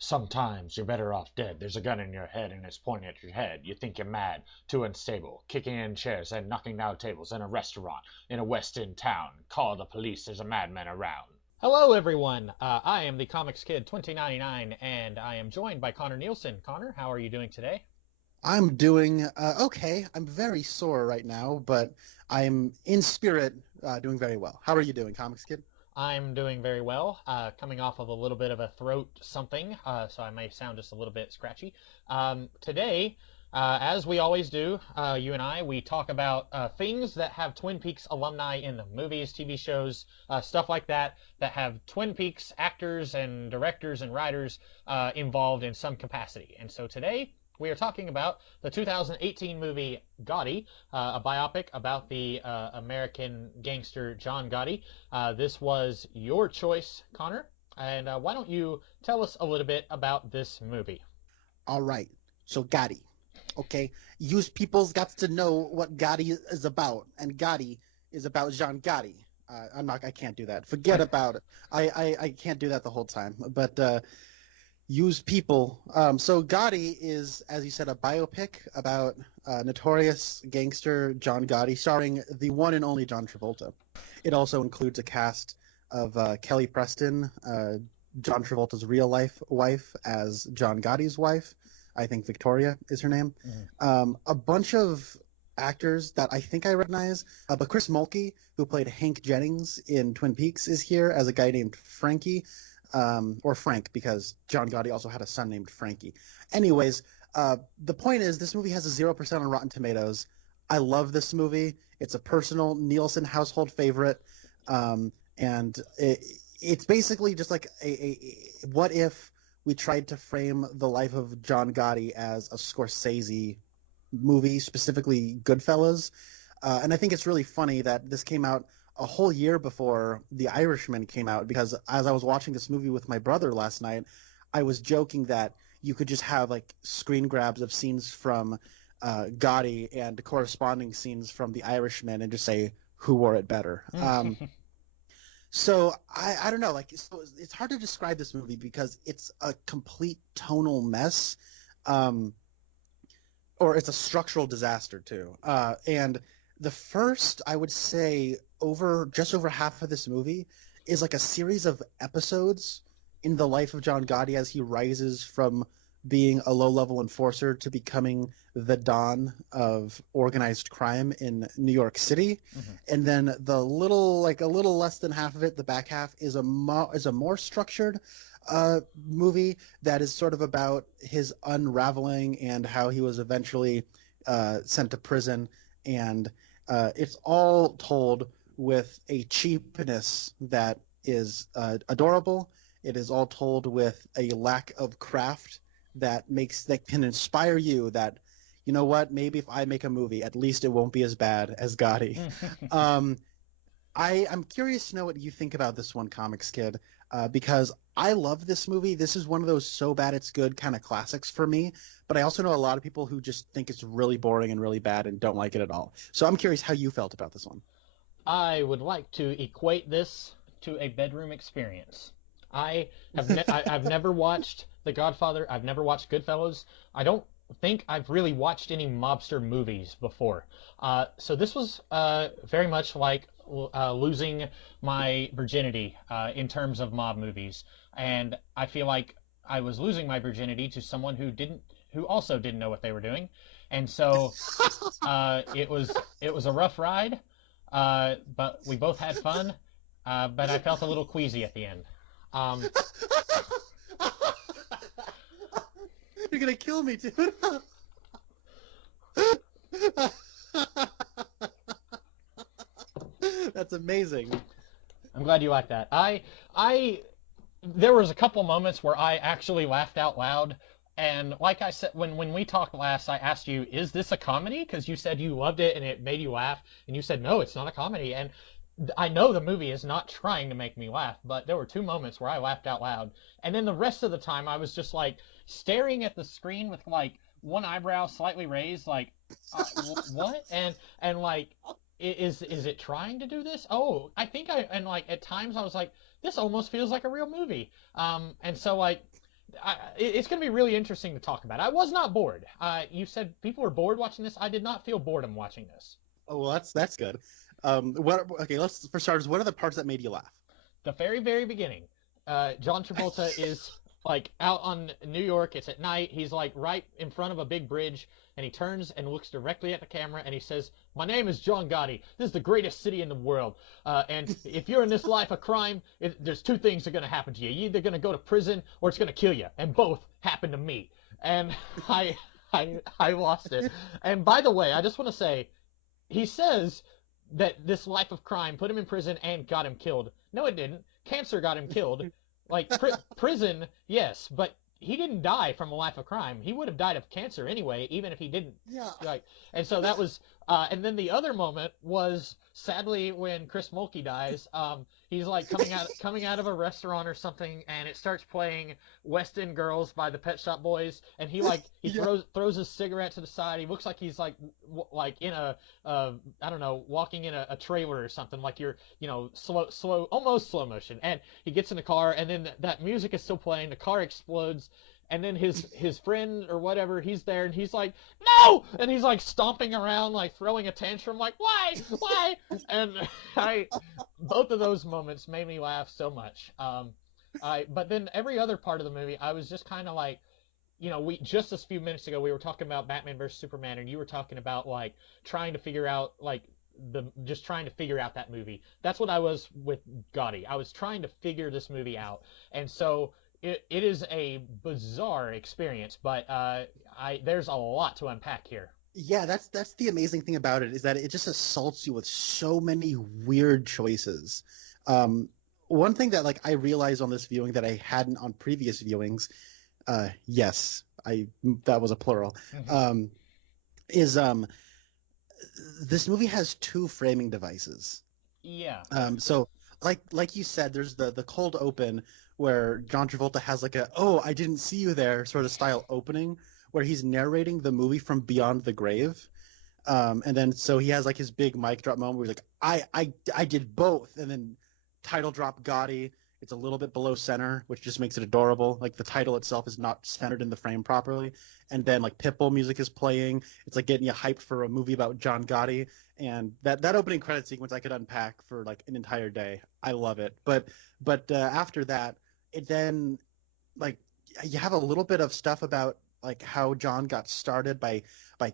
Sometimes you're better off dead. There's a gun in your head and it's pointing at your head. You think you're mad, too unstable, kicking in chairs and knocking down tables in a restaurant in a West End town. Call the police, there's a madman around. Hello, everyone. I am the Comics Kid 2099, and I am joined by Connor Nielsen. Connor, how are you doing today? I'm doing okay. I'm very sore right now, but I'm in spirit doing very well. How are you doing, Comics Kid? I'm doing very well, coming off of a little bit of a throat something, so I may sound just a little bit scratchy. Today, as we always do, you and I, we talk about things that have Twin Peaks alumni in them, movies, TV shows, stuff like that, that have Twin Peaks actors and directors and writers involved in some capacity. And so today, we are talking about the 2018 movie Gotti, a biopic about the American gangster John Gotti. This was your choice, Connor, and why don't you tell us a little bit about this movie? All right. So Gotti. Okay. Use people's got to know what Gotti is about, and Gotti is about John Gotti. I can't do that. Forget about it. I can't do that the whole time. But use people. So Gotti is, as you said, a biopic about notorious gangster John Gotti, starring the one and only John Travolta. It also includes a cast of Kelly Preston, John Travolta's real-life wife, as John Gotti's wife. I think Victoria is her name. Mm-hmm. A bunch of actors that I think I recognize, but Chris Mulkey, who played Hank Jennings in Twin Peaks, is here as a guy named Frankie. Or Frank, because John Gotti also had a son named Frankie. Anyways, the point is this movie has a 0% on Rotten Tomatoes. I love this movie. It's a personal Nielsen household favorite. And it's basically just like a what if we tried to frame the life of John Gotti as a Scorsese movie, specifically Goodfellas. And I think it's really funny that this came out a whole year before The Irishman came out, because as I was watching this movie with my brother last night, I was joking that you could just have like screen grabs of scenes from Gotti and corresponding scenes from The Irishman and just say who wore it better. So I don't know, like so it's hard to describe this movie because it's a complete tonal mess, or it's a structural disaster too. And the first, I would say, just over half of this movie is like a series of episodes in the life of John Gotti as he rises from being a low-level enforcer to becoming the Don of organized crime in New York City. Mm-hmm. And then a little less than half of it, the back half, is a more structured movie that is sort of about his unraveling and how he was eventually sent to prison. And it's all told with a cheapness that is adorable. It is all told with a lack of craft that can inspire you that, you know what, maybe if I make a movie, at least it won't be as bad as Gotti. I'm curious to know what you think about this one, Comics Kid, because I love this movie. This is one of those so bad it's good kind of classics for me, but I also know a lot of people who just think it's really boring and really bad and don't like it at all. So I'm curious how you felt about this one. I would like to equate this to a bedroom experience. I've never watched The Godfather. I've never watched Goodfellas. I don't think I've really watched any mobster movies before. So this was very much like losing my virginity in terms of mob movies. And I feel like I was losing my virginity to someone who also didn't know what they were doing. And so it was a rough ride, but we both had fun. But I felt a little queasy at the end. You're gonna kill me, dude. That's amazing. I'm glad you like that. There was a couple moments where I actually laughed out loud, and like I said, when we talked last, I asked you, is this a comedy? Because you said you loved it and it made you laugh, and you said, no, it's not a comedy. And I know the movie is not trying to make me laugh, but there were two moments where I laughed out loud. And then the rest of the time, I was just like staring at the screen with like one eyebrow slightly raised, like, what? And like, is it trying to do this? Oh, and like at times I was like, this almost feels like a real movie. And so like, It's going to be really interesting to talk about. I was not bored. You said people were bored watching this. I did not feel boredom watching this. Oh, well, that's good. Okay, let's for starters. What are the parts that made you laugh? The very, very beginning, John Travolta is like out on New York. It's at night. He's like right in front of a big bridge, and he turns and looks directly at the camera, and he says, "My name is John Gotti. This is the greatest city in the world. And if you're in this life of crime, there's two things that are going to happen to you. You're either going to go to prison or it's going to kill you. And both happened to me." And I lost it. And by the way, I just want to say, he says that this life of crime put him in prison and got him killed. No, it didn't. Cancer got him killed. Like prison, yes, but he didn't die from a life of crime. He would have died of cancer anyway, even if he didn't. Yeah. Like, and so that was. And then the other moment was sadly when Chris Mulkey dies. He's like coming out of a restaurant or something, and it starts playing West End Girls by the Pet Shop Boys, and he Yeah. throws his cigarette to the side. He looks like he's like in a I don't know, walking in a trailer or something, like you're, slow, almost slow motion. And he gets in the car, and then that music is still playing. The car explodes. And then his friend or whatever, he's there, and he's like, "No!" And he's like stomping around, like throwing a tantrum, like, why? And both of those moments made me laugh so much. But then every other part of the movie, I was just kind of like, we just a few minutes ago we were talking about Batman versus Superman, and you were talking about like trying to figure out that movie. That's what I was with Gotti. I was trying to figure this movie out, and so. It is a bizarre experience, but there's a lot to unpack here. Yeah, that's the amazing thing about it, is that it just assaults you with so many weird choices. One thing that like I realized on this viewing that I hadn't on previous viewings, yes, that was a plural, Mm-hmm. is this movie has two framing devices. Yeah. So like you said, there's the cold open where John Travolta has like a "oh, I didn't see you there" sort of style opening where he's narrating the movie from beyond the grave. And then so he has like his big mic drop moment where he's like, I did both, and then title drop Gotti. It's a little bit below center, which just makes it adorable. Like the title itself is not centered in the frame properly. And then like Pitbull music is playing. It's like getting you hyped for a movie about John Gotti. And that opening credit sequence I could unpack for like an entire day. I love it. But after that, it then like you have a little bit of stuff about like how John got started by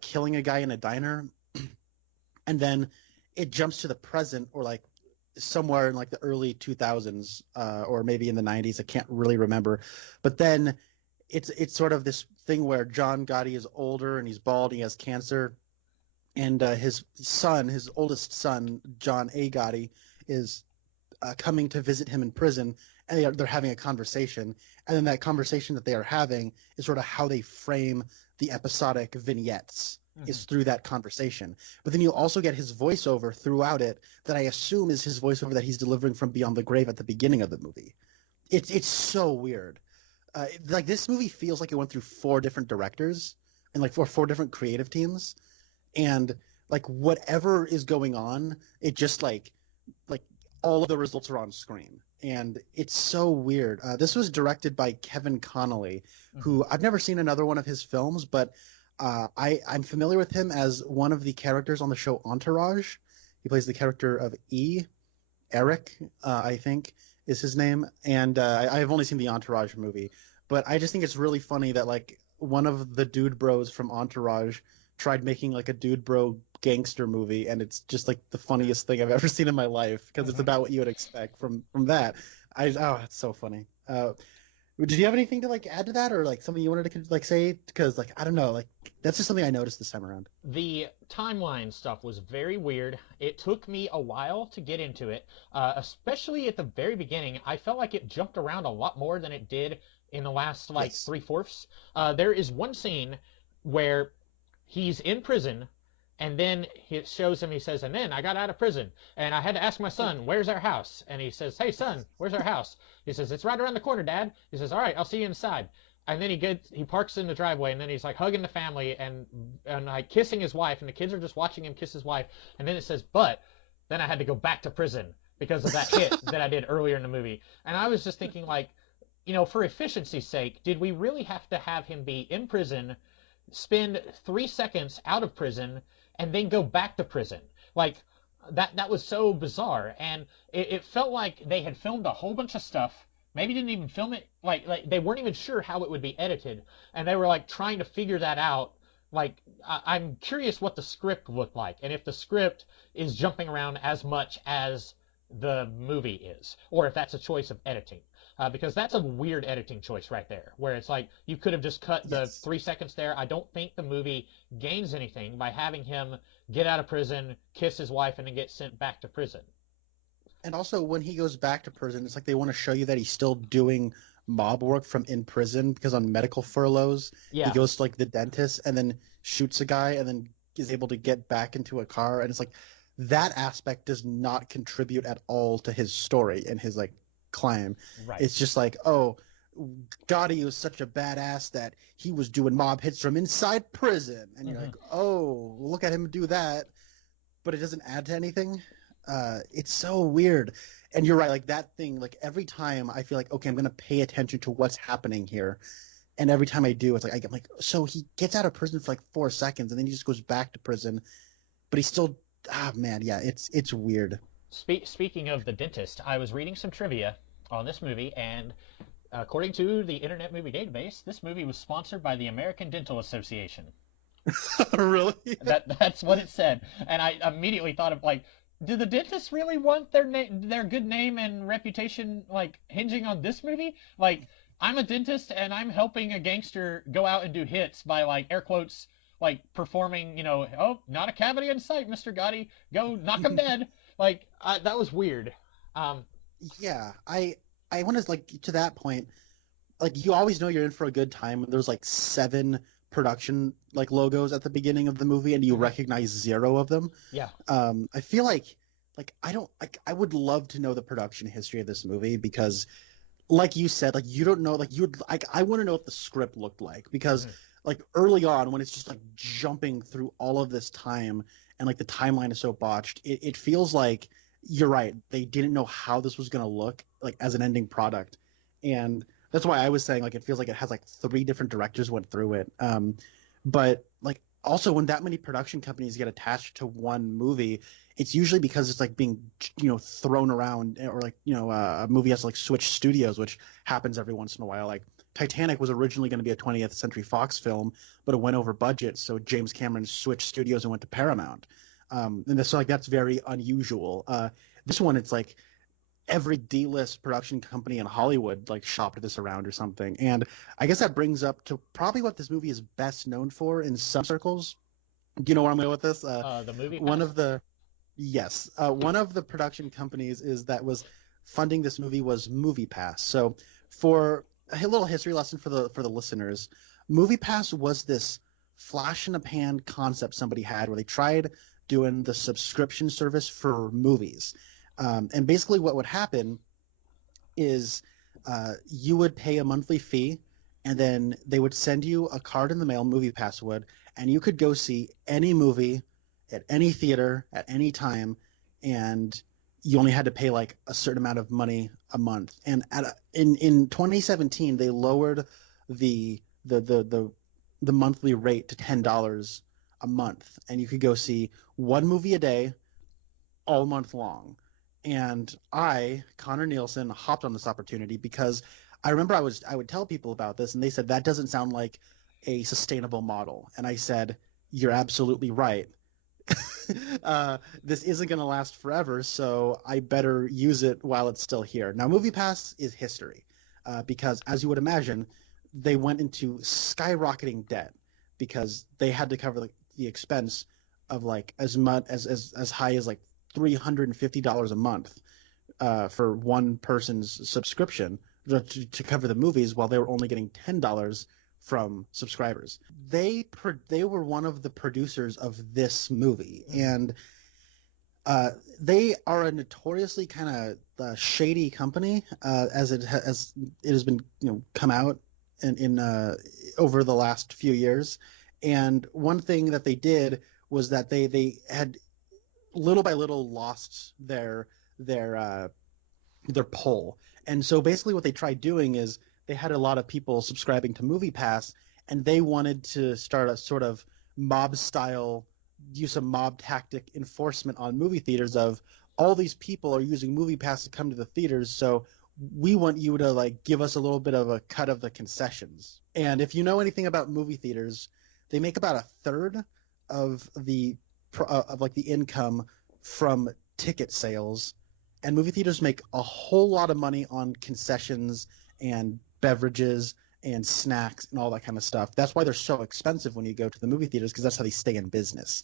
killing a guy in a diner, and then it jumps to the present, or like somewhere in like the early 2000s, or maybe in the 90s. I can't really remember. But then it's sort of this thing where John Gotti is older and he's bald, he has cancer, and his oldest son, John A. Gotti, is coming to visit him in prison, and they're having a conversation, and then that conversation that they are having is sort of how they frame the episodic vignettes, is through that conversation. But then you also get his voiceover throughout it that I assume is his voiceover that he's delivering from beyond the grave at the beginning of the movie. It's so weird. Like this movie feels like it went through four different directors and like four different creative teams, and like whatever is going on, it just like all of the results are on screen, and it's so weird. This was directed by Kevin Connolly, who I've never seen another one of his films, but I'm familiar with him as one of the characters on the show Entourage. He plays the character of Eric, I think is his name, and I've only seen the Entourage movie, but I just think it's really funny that like one of the dude bros from Entourage tried making like a dude bro gangster movie, and it's just like the funniest thing I've ever seen in my life, because it's about what you would expect from that. It's so funny. Did you have anything to like add to that, or like something you wanted to like say? Because like I don't know, like that's just something I noticed this time around. The timeline stuff was very weird. It took me a while to get into it, especially at the very beginning. I felt like it jumped around a lot more than it did in the last like Yes. three-fourths. There is one scene where he's in prison, and then it shows him, he says, "and then I got out of prison, and I had to ask my son, where's our house?" And he says, "Hey, son, where's our house?" He says, "It's right around the corner, Dad." He says, "All right, I'll see you inside." And then he parks in the driveway, and then he's like hugging the family and like kissing his wife, and the kids are just watching him kiss his wife. And then it says, "But then I had to go back to prison because of that hit that I did earlier in the movie." And I was just thinking, like, for efficiency's sake, did we really have to have him be in prison, spend 3 seconds out of prison, and then go back to prison? Like, that was so bizarre, and it felt like they had filmed a whole bunch of stuff. Maybe didn't even film it, like they weren't even sure how it would be edited, and they were like trying to figure that out. Like, I'm curious what the script looked like, and if the script is jumping around as much as the movie is, or if that's a choice of editing. Because that's a weird editing choice right there, where it's like you could have just cut the Yes. 3 seconds there. I don't think the movie gains anything by having him get out of prison, kiss his wife, and then get sent back to prison. And also, when he goes back to prison, it's like they want to show you that he's still doing mob work from in prison because on medical furloughs, he Yeah, goes to like the dentist and then shoots a guy and then is able to get back into a car. And it's like that aspect does not contribute at all to his story and his like climb. right. It's just like, oh, Gotti was such a badass that he was doing mob hits from inside prison. And you're Hmm. like, oh, look at him do that. But it doesn't add to anything. It's so weird. And you're right, like that thing, like every time I feel like, okay, I'm gonna pay attention to what's happening here. And every time I do, it's like I'm like, so he gets out of prison for like 4 seconds and then he just goes back to prison, but he's still man, yeah, it's weird. Speaking of the dentist, I was reading some trivia on this movie, and according to the Internet Movie Database, this movie was sponsored by the American Dental Association. Really? That's what it said, and I immediately thought of like, do the dentists really want their good name and reputation like hinging on this movie? Like, I'm a dentist and I'm helping a gangster go out and do hits by like air quotes like performing, oh, not a cavity in sight, Mr. Gotti, go knock him dead. Like, that was weird. Um, Yeah, I want to like to that point, like you always know you're in for a good time when there's like seven production like logos at the beginning of the movie and you mhm, recognize zero of them. yeah, I feel like I don't like I would love to know the production history of this movie because like you said, like you don't know, like you'd like I want to know what the script looked like because mhm, like early on when it's just like jumping through all of this time and like the timeline is so botched, it feels like you're right. They didn't know how this was gonna look like as an ending product, and that's why I was saying like it feels like it has like three different directors went through it. But like also when that many production companies get attached to one movie, it's usually because it's like being thrown around or like a movie has to like switch studios, which happens every once in a while. Like Titanic was originally going to be a 20th Century Fox film, but it went over budget, so James Cameron switched studios and went to Paramount. And so like that's very unusual. This one, it's like every D-list production company in Hollywood like shopped this around or something. And I guess that brings up to probably what this movie is best known for in some circles. Do you know where I'm going with this? the movie One pass. of the Yes, one of the production companies is that was funding this movie was MoviePass. So, for a little history lesson for the listeners, MoviePass was this flash in the pan concept somebody had where they tried doing the subscription service for movies, and basically what would happen is you would pay a monthly fee, and then they would send you a card in the mail, MoviePass would, and you could go see any movie at any theater at any time, and you only had to pay like a certain amount of money a month. And in 2017, they lowered the the the the, the monthly rate to $10 a month, and you could go see one movie a day all month long. And I, Connor Nielsen, hopped on this opportunity because I remember I would tell people about this, and they said that doesn't sound like a sustainable model. And I said, you're absolutely right. This isn't going to last forever, so I better use it while it's still here. Now, MoviePass is history because, as you would imagine, they went into skyrocketing debt because they had to cover the expense of like as much as high as like $350 a month for one person's subscription to cover the movies, while they were only getting $10 from subscribers. They were one of the producers of this movie, Mhm. and they are a notoriously kind of shady company, as it has been come out in over the last few years. And one thing that they did was that they had little by little lost their pull. And so basically what they tried doing is they had a lot of people subscribing to MoviePass, and they wanted to start a sort of mob style use of mob tactic enforcement on movie theaters of all these people are using MoviePass to come to the theaters, so we want you to like give us a little bit of a cut of the concessions. And if you know anything about movie theaters, they make about a third of the income from ticket sales, and movie theaters make a whole lot of money on concessions and beverages and snacks and all that kind of stuff. That's why they're so expensive when you go to the movie theaters, because that's how they stay in business.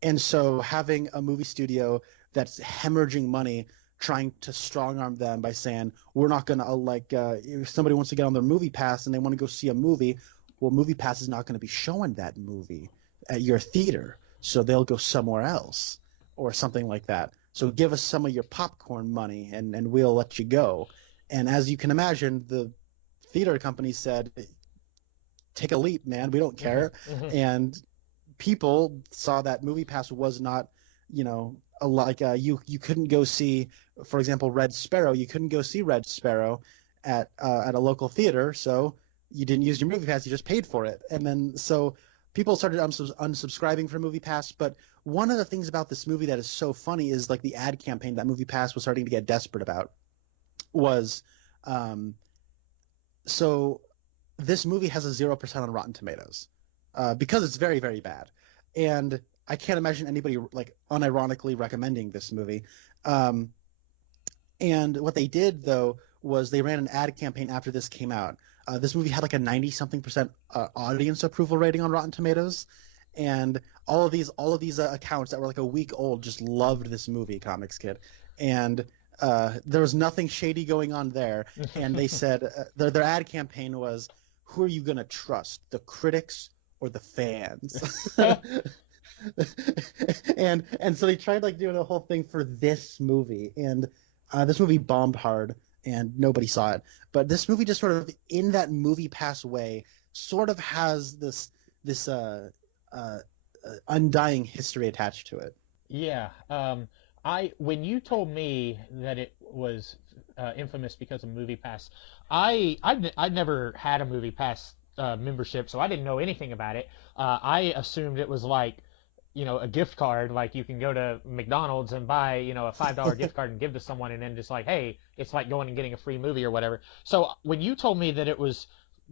And so having a movie studio that's hemorrhaging money, trying to strong arm them by saying, we're not going to if somebody wants to get on their movie pass and they want to go see a movie, well, movie pass is not going to be showing that movie at your theater, so they'll go somewhere else or something like that. So give us some of your popcorn money and we'll let you go. And as you can imagine, the theater company said, take a leap, man, we don't care. And people saw that MoviePass was not, you couldn't go see, for example, Red Sparrow. You couldn't go see Red Sparrow at a local theater, so you didn't use your MoviePass. You just paid for it, and then so people started unsubscribing from MoviePass. But one of the things about this movie that is so funny is like the ad campaign that MoviePass was starting to get desperate about was, so this movie has a 0% on Rotten Tomatoes. Because it's very, very bad. And I can't imagine anybody like unironically recommending this movie. And what they did, though, was they ran an ad campaign after this came out. This movie had like a 90-something% audience approval rating on Rotten Tomatoes. And all of these accounts that were like a week old just loved this movie, Comics Kid. And there was nothing shady going on there. And they said their ad campaign was, who are you going to trust, the critics or the fans? and so they tried like doing a whole thing for this movie, and this movie bombed hard and nobody saw it. But this movie just sort of in that MoviePass way sort of has this undying history attached to it. Yeah. When you told me that it was infamous because of MoviePass, I'd never had a MoviePass membership, so I didn't know anything about it. I assumed it was like, a gift card, like you can go to McDonald's and buy, a $5 gift card and give to someone, and then just like, hey, it's like going and getting a free movie or whatever. So when you told me that it was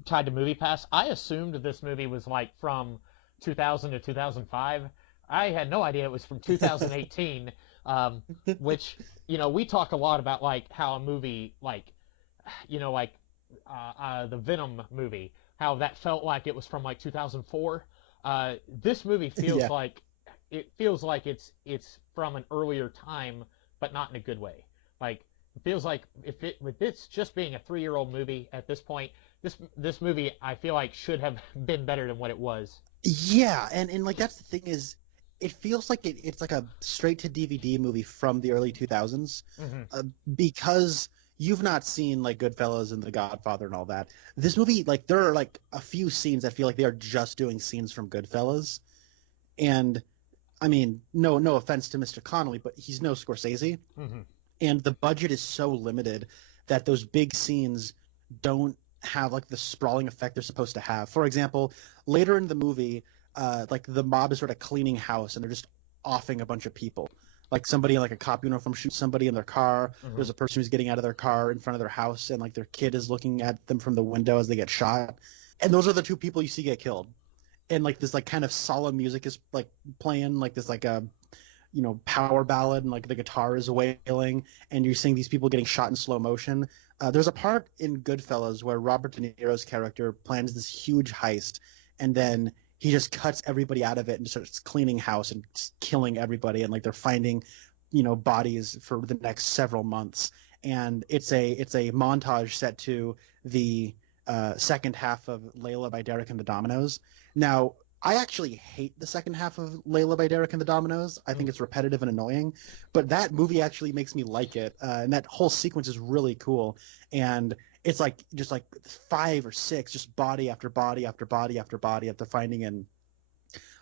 tied to MoviePass, I assumed this movie was like from 2000 to 2005. I had no idea it was from 2018, which, we talk a lot about like how a movie like, the Venom movie, how that felt like it was from like 2004. This movie feels like it's from an earlier time, but not in a good way. Like it feels like with this just being a 3-year-old movie at this point, this movie I feel like should have been better than what it was. Yeah, and like that's the thing is, it feels like it's like a straight to DVD movie from the early 2000s, because you've not seen like Goodfellas and The Godfather and all that. This movie, like there are like a few scenes that feel like they are just doing scenes from Goodfellas, and I mean, no offense to Mr. Connolly, but he's no Scorsese, and the budget is so limited that those big scenes don't have like the sprawling effect they're supposed to have. For example, later in the movie, like the mob is sort of cleaning house and they're just offing a bunch of people. Like somebody in like a cop uniform shoots somebody in their car. There's a person who's getting out of their car in front of their house, and like their kid is looking at them from the window as they get shot. And those are the two people you see get killed. And like this like kind of solemn music is like playing, like this like a power ballad, and like the guitar is wailing, and you're seeing these people getting shot in slow motion. There's a part in Goodfellas where Robert De Niro's character plans this huge heist, and then he just cuts everybody out of it and starts cleaning house and just killing everybody, and like they're finding bodies for the next several months. And it's a montage set to the second half of Layla by Derek and the Dominoes. Now, I actually hate the second half of Layla by Derek and the Dominoes. I think it's repetitive and annoying, but that movie actually makes me like it, and that whole sequence is really cool. And it's like just like 5 or 6, just body after body after body after body after finding in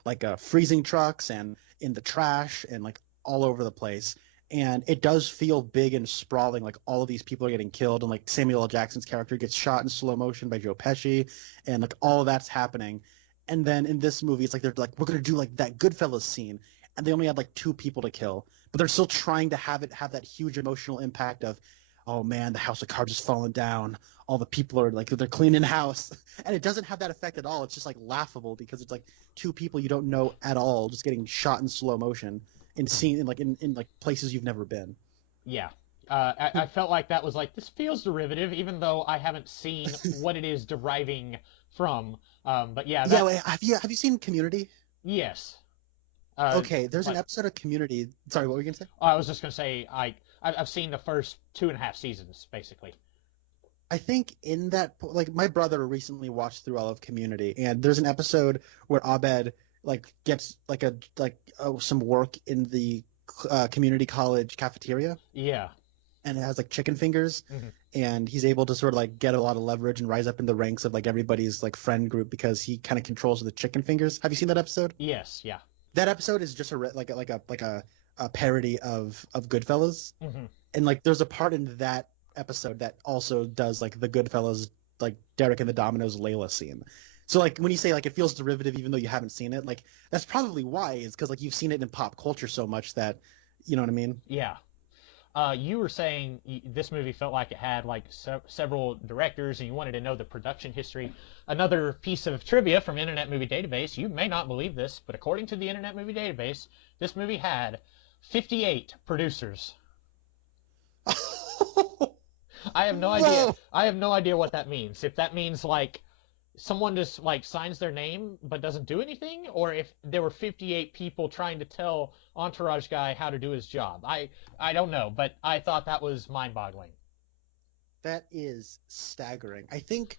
like freezing trucks and in the trash and like all over the place. and it does feel big and sprawling. Like all of these people are getting killed, and like Samuel L. Jackson's character gets shot in slow motion by Joe Pesci, and like all of that's happening. And then in this movie, it's like they're like, we're gonna do like that Goodfellas scene, and they only had like 2 people to kill, but they're still trying to have it have that huge emotional impact of, oh man, the house of cards is falling down. All the people are like they're cleaning house, and it doesn't have that effect at all. It's just like laughable because it's like 2 people you don't know at all just getting shot in slow motion in scene in like places you've never been. Yeah. I felt like that was like, this feels derivative, even though I haven't seen what it is deriving from. But yeah. Yeah, wait, have you seen Community? Yes. Okay, there's an episode of Community. Sorry, what were you gonna say? I was just gonna say I've seen the first 2.5 seasons basically. I think in that, like, my brother recently watched through all of Community, and there's an episode where Abed like gets like some work in the community college cafeteria. Yeah. And it has like chicken fingers, Mm-hmm. and he's able to sort of like get a lot of leverage and rise up in the ranks of like everybody's like friend group because he kind of controls the chicken fingers. Have you seen that episode? Yes. Yeah. That episode is just a parody of Goodfellas, Mm-hmm. and like there's a part in that episode that also does like the Goodfellas, like Derek and the Domino's Layla scene. So like when you say like it feels derivative even though you haven't seen it, like that's probably why, is because like you've seen it in pop culture so much that, you know what I mean? Yeah. You were saying this movie felt like it had like several directors, and you wanted to know the production history. Another piece of trivia from Internet Movie Database: you may not believe this, but according to the Internet Movie Database, this movie had 58 producers. I have no idea. I have no idea what that means. If that means like someone just like signs their name but doesn't do anything, or if there were 58 people trying to tell Entourage guy how to do his job. I don't know, but I thought that was mind-boggling. That is staggering. I think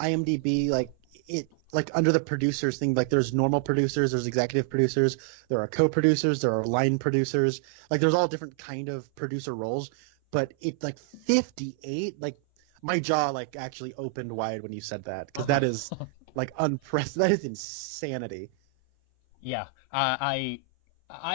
IMDb, like it, like under the producers thing, like there's normal producers, there's executive producers, there are co-producers, there are line producers, like there's all different kind of producer roles, but it like 58, like my jaw like actually opened wide when you said that, because that is like unprecedented. That is insanity. Yeah, I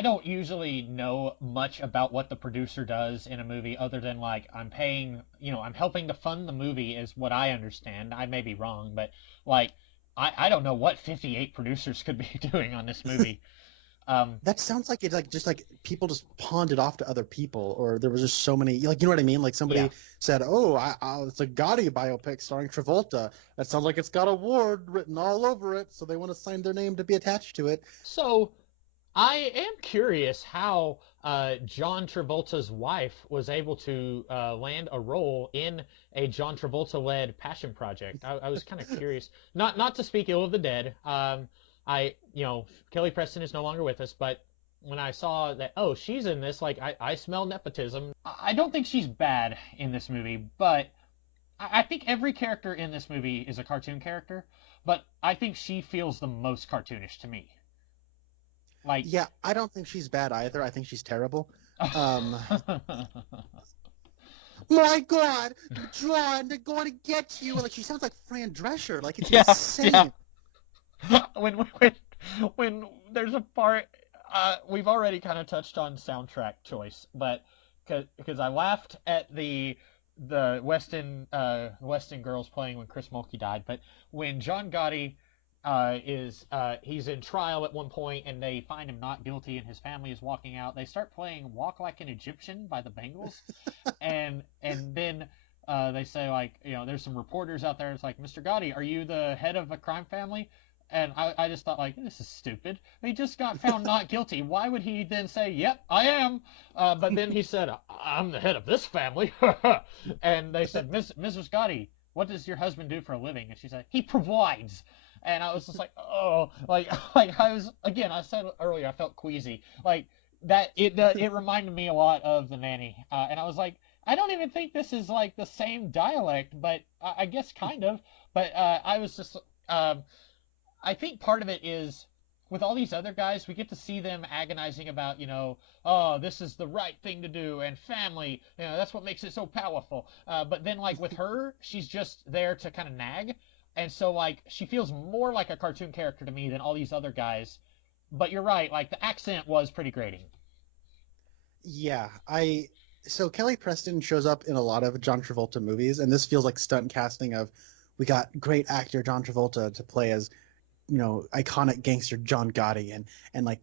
don't usually know much about what the producer does in a movie other than like I'm paying, I'm helping to fund the movie is what I understand. I may be wrong, but like I don't know what 58 producers could be doing on this movie. That sounds like it's like just like people just pawned it off to other people, or there was just so many, like, you know what I mean? Like somebody said, "Oh, it's a Gotti biopic starring Travolta. That sounds like it's got award written all over it, so they want to sign their name to be attached to it." So I am curious how John Travolta's wife was able to land a role in a John Travolta-led passion project. I was kind of curious. Not to speak ill of the dead. Kelly Preston is no longer with us, but when I saw that, oh, she's in this, like, I smell nepotism. I don't think she's bad in this movie, but I think every character in this movie is a cartoon character, but I think she feels the most cartoonish to me. Like, yeah, I don't think she's bad either. I think she's terrible. My God, John, they're going to get you. Like, she sounds like Fran Drescher. Like, it's insane. Yeah. When there's a part, we've already kind of touched on soundtrack choice, but because I laughed at the Weston Girls playing when Chris Mulkey died, but when John Gotti he's in trial at one point and they find him not guilty and his family is walking out, they start playing "Walk Like an Egyptian" by the Bengals, and then they say, like, there's some reporters out there. It's like, "Mr. Gotti, are you the head of a crime family?" And I just thought, like, this is stupid. He just got found not guilty. Why would he then say, "Yep, I am"? But then he said, "I'm the head of this family." And they said, Mrs. Gotti, what does your husband do for a living? And she said, "He provides." And I was just like, oh, like I was, again, I said earlier, I felt queasy. Like, that, it reminded me a lot of The Nanny. And I was like, I don't even think this is, like, the same dialect, but I guess kind of. But I was just, I think part of it is, with all these other guys, we get to see them agonizing about, oh, this is the right thing to do, and family, that's what makes it so powerful. But then, like, with her, she's just there to kind of nag. And so, like, she feels more like a cartoon character to me than all these other guys. But you're right, like, the accent was pretty grating. Yeah, so Kelly Preston shows up in a lot of John Travolta movies, and this feels like stunt casting of we got great actor John Travolta to play as iconic gangster John Gotti, and like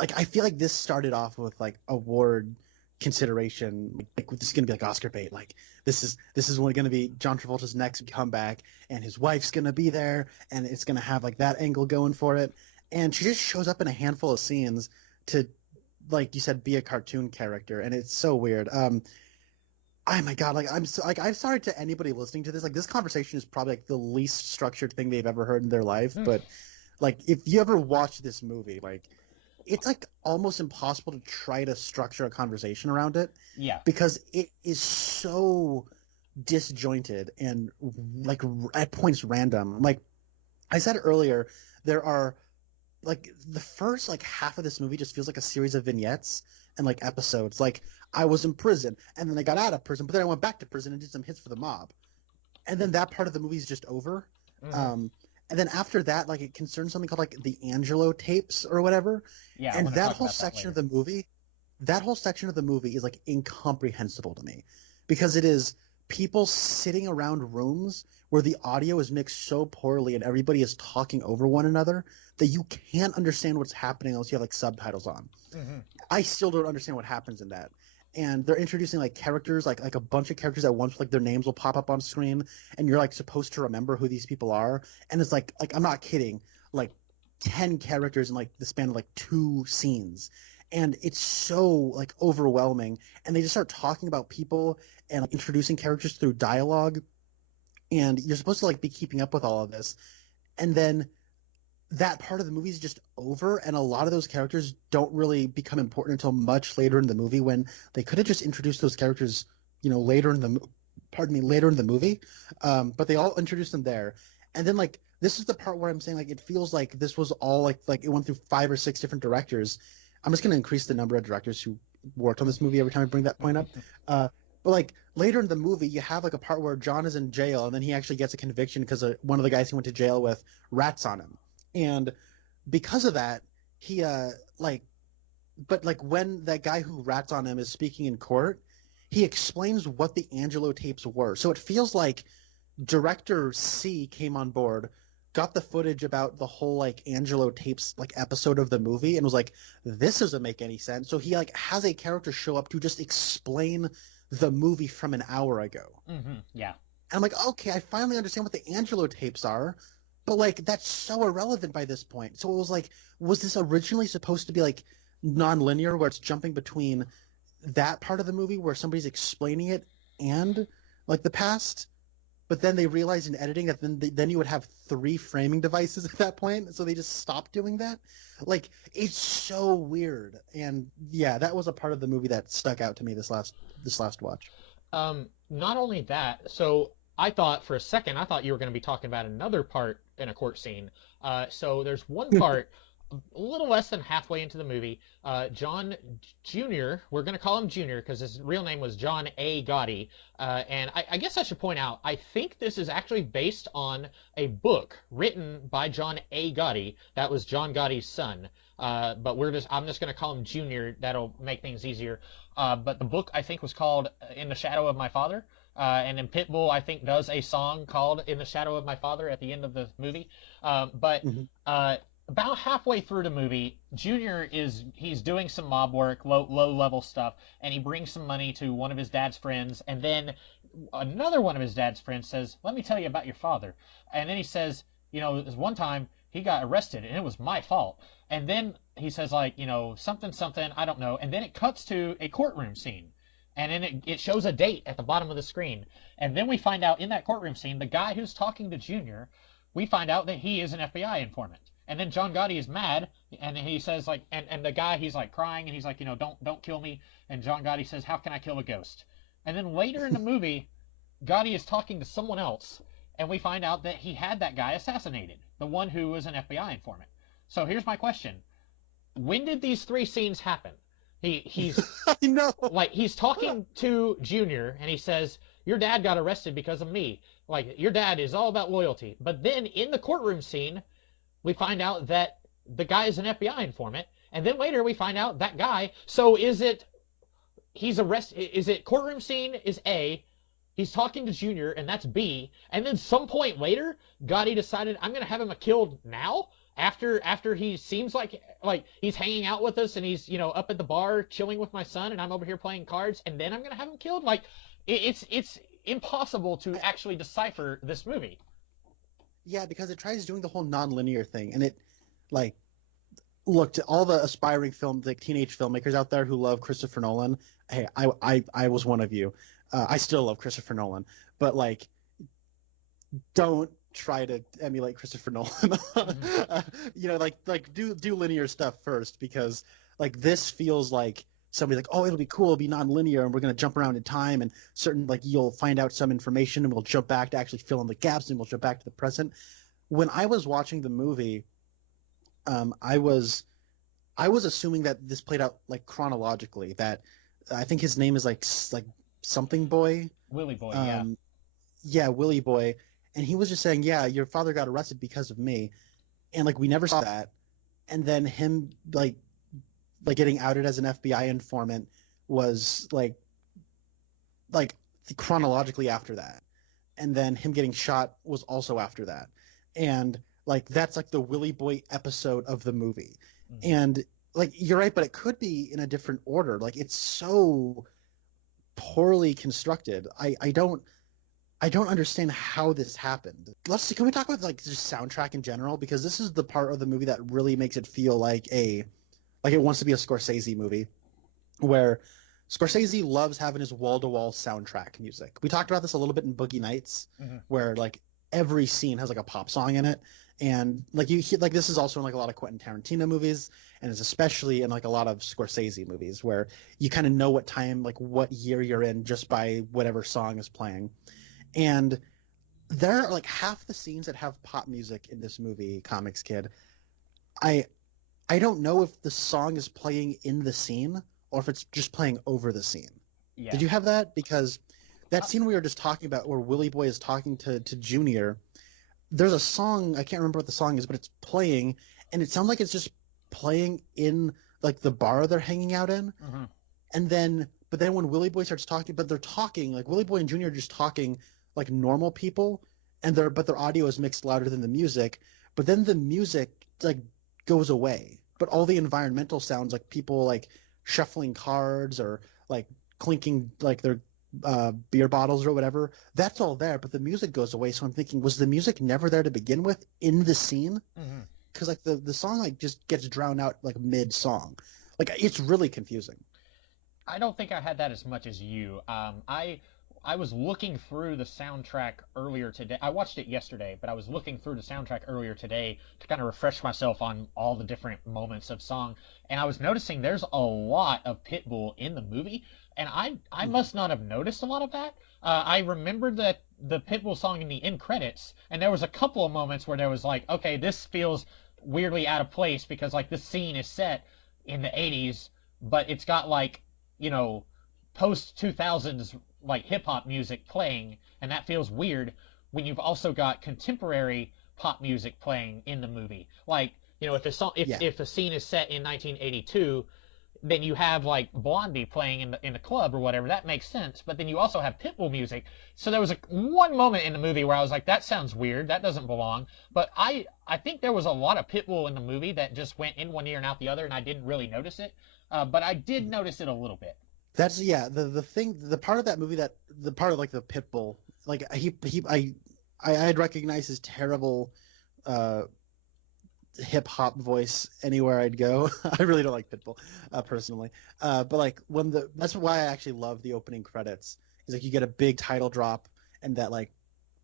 I feel like this started off with like award consideration, like this is gonna be like Oscar bait, like this is only gonna be John Travolta's next comeback, and his wife's gonna be there, and it's gonna have like that angle going for it, and she just shows up in a handful of scenes to, like you said, be a cartoon character, and it's so weird. Oh my god, I'm sorry to anybody listening to this. Like this conversation is probably like the least structured thing they've ever heard in their life. But like if you ever watch this movie, like it's like almost impossible to try to structure a conversation around it. Yeah. Because it is so disjointed and like at points random. Like I said earlier, there are like the first like half of this movie just feels like a series of vignettes and like episodes. Like I was in prison and then I got out of prison, but then I went back to prison and did some hits for the mob. And then that part of the movie is just over. Mm-hmm. And then after that, like it concerns something called like the Angelo tapes or whatever. Yeah. And that whole section of the movie, is like incomprehensible to me because it is people sitting around rooms where the audio is mixed so poorly and everybody is talking over one another that you can't understand what's happening unless you have like subtitles on. Mm-hmm. I still don't understand what happens in that. And they're introducing like characters, like a bunch of characters at once, like their names will pop up on screen, and you're like supposed to remember who these people are. And it's like I'm not kidding, like 10 characters in like the span of like 2 scenes, and it's so like overwhelming. And they just start talking about people and like, introducing characters through dialogue, and you're supposed to like be keeping up with all of this, and then that part of the movie is just over, and a lot of those characters don't really become important until much later in the movie when they could have just introduced those characters, later in the movie. But they all introduced them there, and then like this is the part where I'm saying like it feels like this was all like it went through 5 or 6 different directors. I'm just going to increase the number of directors who worked on this movie every time I bring that point up. But like later in the movie, you have like a part where John is in jail, and then he actually gets a conviction because one of the guys he went to jail with rats on him. And because of that, he but like when that guy who rats on him is speaking in court, he explains what the Angelo tapes were. So it feels like director C came on board, got the footage about the whole like Angelo tapes like episode of the movie, and was like, this doesn't make any sense. So he like has a character show up to just explain the movie from an hour ago. Mm-hmm. Yeah. And I'm like, okay, I finally understand what the Angelo tapes are. But like that's so irrelevant by this point. So it was like, was this originally supposed to be like non-linear, where it's jumping between that part of the movie where somebody's explaining it and like the past? But then they realized in editing that then you would have 3 framing devices at that point, so they just stopped doing that. Like it's so weird, and yeah, that was a part of the movie that stuck out to me this last watch. Not only that, so I thought for a second, you were going to be talking about another part in a court scene. So there's one part, a little less than halfway into the movie. John Jr., we're going to call him Jr. because his real name was John A. Gotti. And I guess I should point out, I think this is actually based on a book written by John A. Gotti. That was John Gotti's son. But I'm just going to call him Jr. That'll make things easier. But the book, I think, was called In the Shadow of My Father. And then Pitbull, I think, does a song called In the Shadow of My Father at the end of the movie. But about halfway through the movie, Junior he's doing some mob work, low level stuff, and he brings some money to one of his dad's friends, and then another one of his dad's friends says, "Let me tell you about your father." And then he says, this one time he got arrested and it was my fault. And then he says like, something, I don't know. And then it cuts to a courtroom scene. And then it shows a date at the bottom of the screen. And then we find out in that courtroom scene, the guy who's talking to Junior, we find out that he is an FBI informant. And then John Gotti is mad, and he says like, and the guy, he's like crying, and he's like, don't kill me. And John Gotti says, how can I kill a ghost? And then later in the movie, Gotti is talking to someone else, and we find out that he had that guy assassinated, the one who was an FBI informant. So here's my question: when did these 3 scenes happen? He's I know. Like he's talking to Junior and he says, "Your dad got arrested because of me. Like your dad is all about loyalty." But then in the courtroom scene, we find out that the guy is an FBI informant, and then later we find out that guy. So is it he's arrested. Is it courtroom scene is A, he's talking to Junior, and that's B, and then some point later, Gotti decided I'm gonna have him killed now. After he seems like he's hanging out with us and he's up at the bar chilling with my son and I'm over here playing cards and then I'm gonna have him killed. Like it's impossible to actually decipher this movie. Yeah, because it tries doing the whole non-linear thing, and it like look to all the aspiring teenage filmmakers out there who love Christopher Nolan. Hey, I was one of you. I still love Christopher Nolan, but like, don't try to emulate Christopher Nolan. Like do linear stuff first, because like this feels like somebody like, oh, it'll be cool, it'll be non-linear, and we're gonna jump around in time, and certain like you'll find out some information, and we'll jump back to actually fill in the gaps, and we'll jump back to the present. When I was watching the movie, I was assuming that this played out like chronologically. That I think his name is like something boy. Willie Boy, yeah. Yeah, Willie Boy, and he was just saying, yeah, your father got arrested because of me, and like we never saw that, and then him like getting outed as an FBI informant was like chronologically after that, and then him getting shot was also after that, and like that's like the Willie Boy episode of the movie. And like you're right, but it could be in a different order. Like it's so poorly constructed. I don't understand how this happened. Can we talk about like just soundtrack in general, because this is the part of the movie that really makes it feel like it wants to be a Scorsese movie, where Scorsese loves having his wall-to-wall soundtrack music. We talked about this a little bit in Boogie Nights, where like every scene has like a pop song in it. And like this is also in like a lot of Quentin Tarantino movies, and it's especially in like a lot of Scorsese movies, where you kind of know what time, like what year you're in just by whatever song is playing. And there are like half the scenes that have pop music in this movie, Comics Kid. I don't know if the song is playing in the scene or if it's just playing over the scene. Yeah. Did you have that? Because that scene we were just talking about, where Willie Boy is talking to Junior, there's a song, I can't remember what the song is, but it's playing, and it sounds like it's just playing in like the bar they're hanging out in. And then, but then when Willie Boy starts talking, but they're talking like Willie Boy and Junior are just talking like normal people, and their audio is mixed louder than the music. But then the music like goes away, but all the environmental sounds, like people like shuffling cards or like clinking like their beer bottles or whatever, that's all there, but the music goes away. So I'm thinking, was the music never there to begin with in the scene? Because like the song like just gets drowned out like mid song. Like it's really confusing. I don't think I had that as much as you. I was looking through the soundtrack earlier today. I watched it yesterday, but I was looking through the soundtrack earlier today to kind of refresh myself on all the different moments of song, and I was noticing there's a lot of Pitbull in the movie, and I must not have noticed a lot of that. I remembered that the Pitbull song in the end credits, and there was a couple of moments where there was like, okay, this feels weirdly out of place because like this scene is set in the 80s, but it's got like, post 2000s like hip hop music playing, and that feels weird when you've also got contemporary pop music playing in the movie. Like, if a scene is set in 1982, then you have like Blondie playing in the club or whatever. That makes sense. But then you also have Pitbull music. So there was one moment in the movie where I was like, that sounds weird. That doesn't belong. But I think there was a lot of Pitbull in the movie that just went in one ear and out the other, and I didn't really notice it. But I did notice it a little bit. That's the part of that movie, that the part of like the Pitbull, like I'd recognize his terrible hip hop voice anywhere I'd go. I really don't like Pitbull personally, but like that's why I actually love the opening credits. Is like you get a big title drop, and that like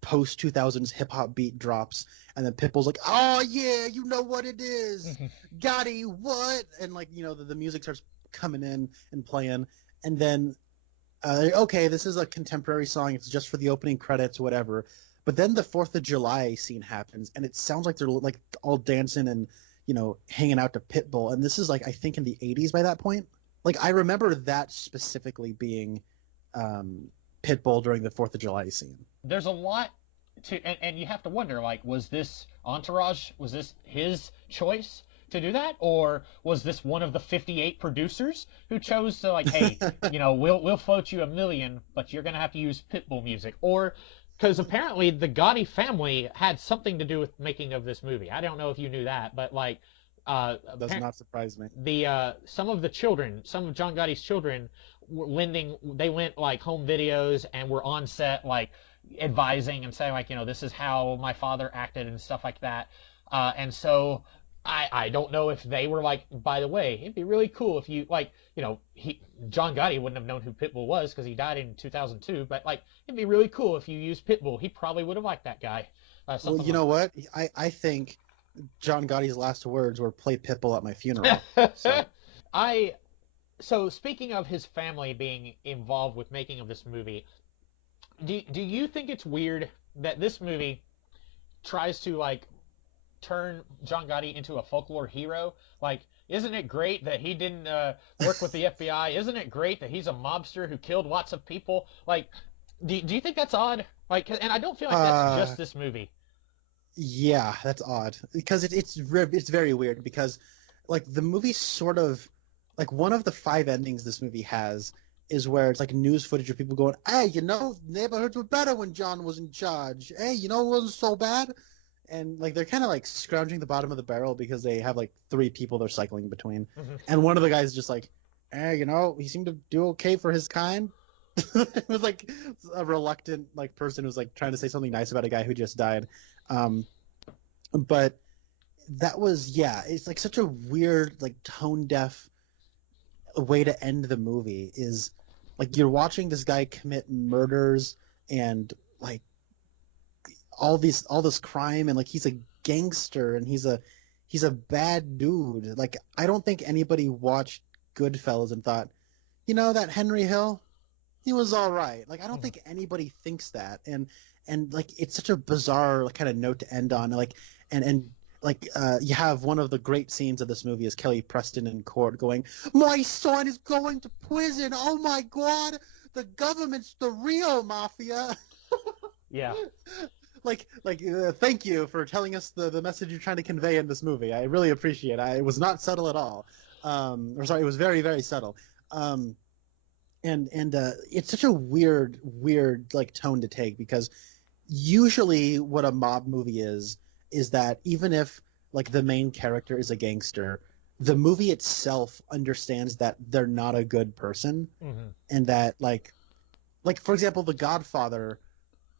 post 2000s hip hop beat drops, and then Pitbull's like, oh yeah, you know what it is, Gotti, what, and like the music starts coming in and playing. And then, okay, this is a contemporary song. It's just for the opening credits, whatever. But then the 4th of July scene happens, and it sounds like they're like all dancing and hanging out to Pitbull. And this is like, I think, in the 80s by that point. Like I remember that specifically being Pitbull during the 4th of July scene. There's a lot to, and you have to wonder, like, was this Entourage? Was this his choice to do that, or was this one of the 58 producers who chose to like, hey, we'll float you $1 million, but you're gonna have to use Pitbull music, or because apparently the Gotti family had something to do with making of this movie. I don't know if you knew that, but like, Does not surprise me. some of John Gotti's children they lent like home videos and were on set like advising and saying like, this is how my father acted and stuff like that. And so I don't know if they were like, by the way, it'd be really cool if you like, John Gotti wouldn't have known who Pitbull was because he died in 2002, but like, it'd be really cool if you used Pitbull. He probably would have liked that guy. Well, you know what? I think John Gotti's last words were "play Pitbull at my funeral." So. So speaking of his family being involved with making of this movie, do you think it's weird that this movie tries to like turn John Gotti into a folklore hero? Like, isn't it great that he didn't work with the FBI? Isn't it great that he's a mobster who killed lots of people? Like, do you think that's odd? Like, and I don't feel like that's just this movie. Yeah, that's odd because it's very weird because like the movie sort of like one of the 5 endings this movie has is where it's like news footage of people going, hey, neighborhoods were better when John was in charge. Hey, it wasn't so bad. And like they're kind of like scrounging the bottom of the barrel because they have like 3 people they're cycling between. Mm-hmm. And one of the guys is just like, hey, he seemed to do okay for his kind. It was like a reluctant like person who's like trying to say something nice about a guy who just died. But that was, it's like such a weird, like tone deaf way to end the movie is like you're watching this guy commit murders and like all this crime and like he's a gangster and he's a bad dude. Like I don't think anybody watched Goodfellas and thought, that Henry Hill, he was all right. Like I don't think anybody thinks that. And like it's such a bizarre like, kind of note to end on. Like and you have one of the great scenes of this movie is Kelly Preston in court going, my son is going to prison. Oh my God, the government's the real mafia. Yeah. Thank you for telling us the message you're trying to convey in this movie. I really appreciate it. It was not subtle at all. It was very, very subtle. And it's such a weird like tone to take because usually what a mob movie is that even if like the main character is a gangster, the movie itself understands that they're not a good person, and that like for example, The Godfather,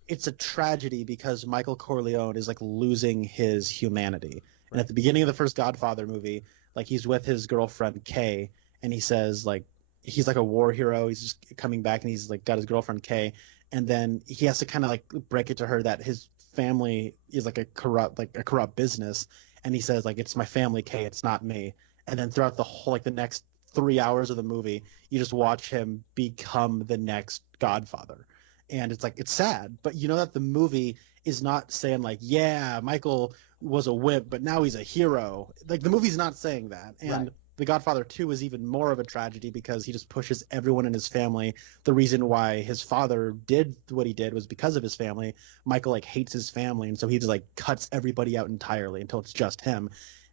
it's a tragedy because Michael Corleone is like losing his humanity. Right. And at the beginning of the first Godfather movie, like he's with his girlfriend Kay, and he says like he's like a war hero. He's just coming back, and he's like got his girlfriend Kay, and then he has to kind of like break it to her that his family is like a corrupt business, and he says like it's my family, Kay, it's not me. And then throughout the whole like the next 3 hours of the movie, you just watch him become the next Godfather. And it's like it's sad, but that the movie is not saying like, yeah, Michael was a wimp, but now he's a hero. Like the movie's not saying that. And right. The Godfather 2 is even more of a tragedy because he just pushes everyone in his family. The reason why his father did what he did was because of his family. Michael like hates his family, and so he just like cuts everybody out entirely until it's just him.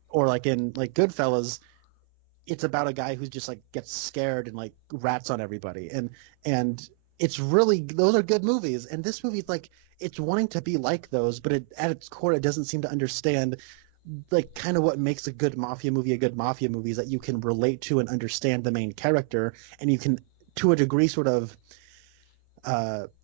Or like in like Goodfellas, it's about a guy who's just like gets scared and like rats on everybody. And it's really, those are good movies. And this movie, like, it's wanting to be like those, but at its core, it doesn't seem to understand like kind of what makes a good mafia movie is that you can relate to and understand the main character, and you can to a degree sort of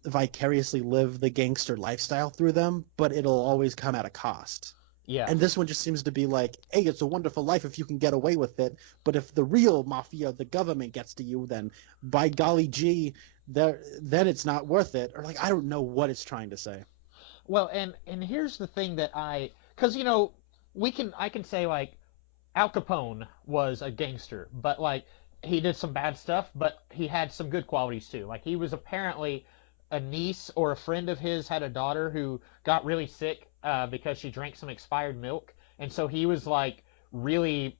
vicariously live the gangster lifestyle through them, but it'll always come at a cost. Yeah. And this one just seems to be like, hey, it's a wonderful life if you can get away with it, but if the real mafia, the government gets to you, then by golly gee, then it's not worth it. Or like I don't know what it's trying to say. Well, and here's the thing that because I can say like Al Capone was a gangster, but like he did some bad stuff, but he had some good qualities too. Like he was apparently a niece or a friend of his had a daughter who got really sick because she drank some expired milk, and so he was like really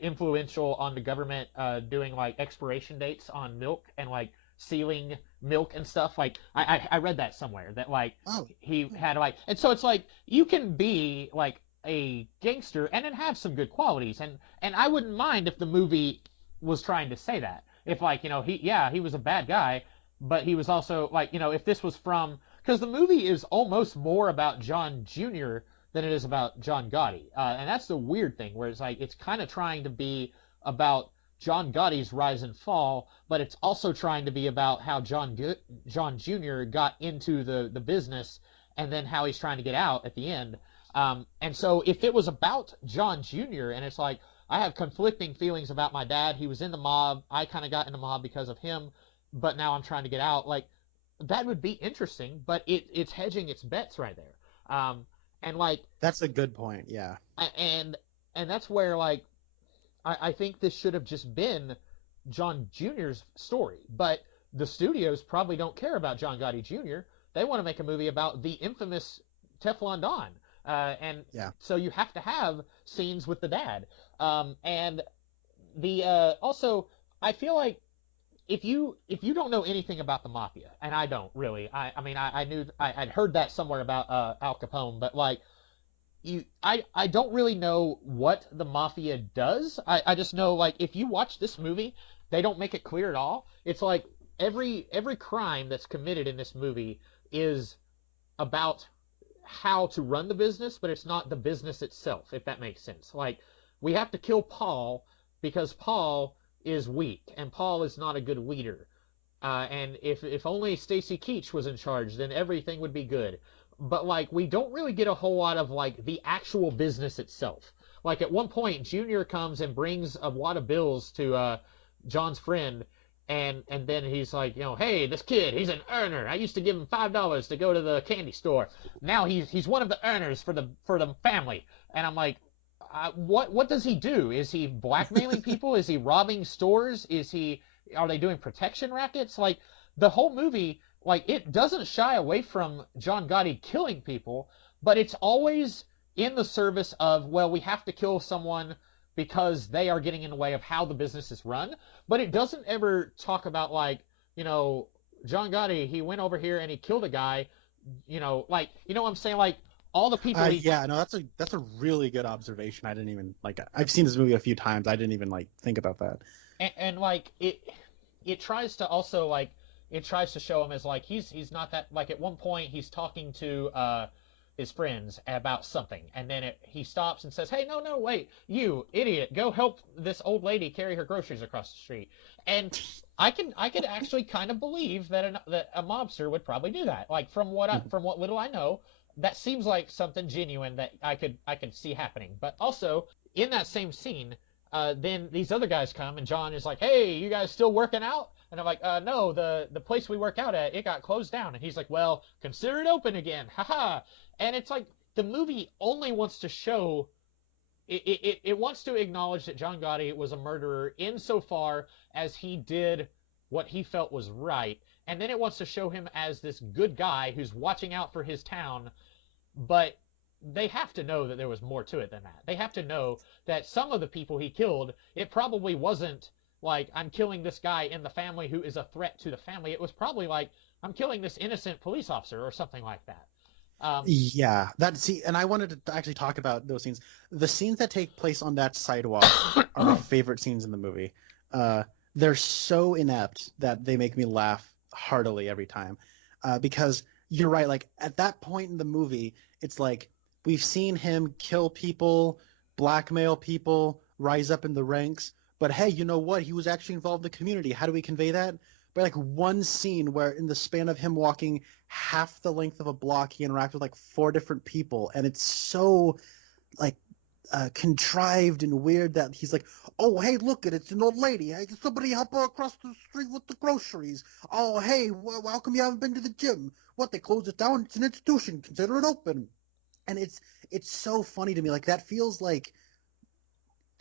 influential on the government doing like expiration dates on milk and like sealing milk and stuff. Like I read that somewhere that like he had like, and so it's like you can be like a gangster and then have some good qualities. And I wouldn't mind if the movie was trying to say that. If like, he was a bad guy, but he was also like, if this was from, because the movie is almost more about John Jr. than it is about John Gotti. And that's the weird thing, where it's like, it's kind of trying to be about John Gotti's rise and fall, but it's also trying to be about how John Jr. got into the business, and then how he's trying to get out at the end. And so if it was about John Jr. and it's like, I have conflicting feelings about my dad. He was in the mob. I kind of got in the mob because of him, but now I'm trying to get out. Like, that would be interesting, but it's hedging its bets right there. And like, That's a good point. Yeah. and that's where like I think this should have just been John Jr.'s story, but the studios probably don't care about John Gotti Jr. They want to make a movie about the infamous Teflon Don, and Yeah. so you have to have scenes with the dad. And the also, I feel like if you don't know anything about the mafia, and I don't really, I mean I knew I'd heard that somewhere about Al Capone, but like I don't really know what the mafia does. I just know, like, if you watch this movie, they don't make it clear at all. It's like every crime that's committed in this movie is about how to run the business, but it's not the business itself, if that makes sense. Like, we have to kill Paul because Paul is weak and Paul is not a good leader. And if only Stacy Keach was in charge, then everything would be good. But like, we don't really get a whole lot of like the actual business itself. Like, at one point, Junior comes and brings a wad of bills to John's friend, and then he's like, hey, this kid, he's an earner. I used to give him $5 to go to the candy store. Now he's one of the earners for the family. And I'm like, what does he do? Is he blackmailing people? Is he robbing stores? Are they doing protection rackets? Like, the whole movie, like, it doesn't shy away from John Gotti killing people, but it's always in the service of, well, we have to kill someone because they are getting in the way of how the business is run. But it doesn't ever talk about, like, John Gotti, he went over here and he killed a guy, like, what I'm saying? Like, all the people Yeah, no, that's a really good observation. I didn't even, like, I've seen this movie a few times. I didn't even, like, think about that. And like, it tries to also, like, it tries to show him as like he's not that, like, at one point he's talking to his friends about something, and then he stops and says, hey, no, wait, you idiot, go help this old lady carry her groceries across the street. And I could actually kind of believe that a mobster would probably do that. Like, from what little I know, that seems like something genuine that I could see happening. But also, in that same scene, then these other guys come, and John is like, hey, you guys still working out? And I'm like, no, the place we work out at, it got closed down. And he's like, well, consider it open again. Haha. And it's like, the movie only wants to show, it wants to acknowledge that John Gotti was a murderer insofar as he did what he felt was right. And then it wants to show him as this good guy who's watching out for his town. But they have to know that there was more to it than that. They have to know that some of the people he killed, it probably wasn't like, I'm killing this guy in the family who is a threat to the family. It was probably like, I'm killing this innocent police officer or something like that. Yeah, and I wanted to actually talk about those scenes. The scenes that take place on that sidewalk are my favorite scenes in the movie. They're so inept that they make me laugh heartily every time. Because you're right, like, at that point in the movie, it's like, we've seen him kill people, blackmail people, rise up in the ranks, but hey, you know what? He was actually involved in the community. How do we convey that? By like one scene where, in the span of him walking half the length of a block, he interacts with like 4 different people, and it's so like contrived and weird that he's like, oh, hey, look, it's an old lady. Hey, can somebody help her across the street with the groceries? Oh, hey, how come you haven't been to the gym? What, they closed it down? It's an institution. Consider it open. And it's so funny to me. Like, that feels like,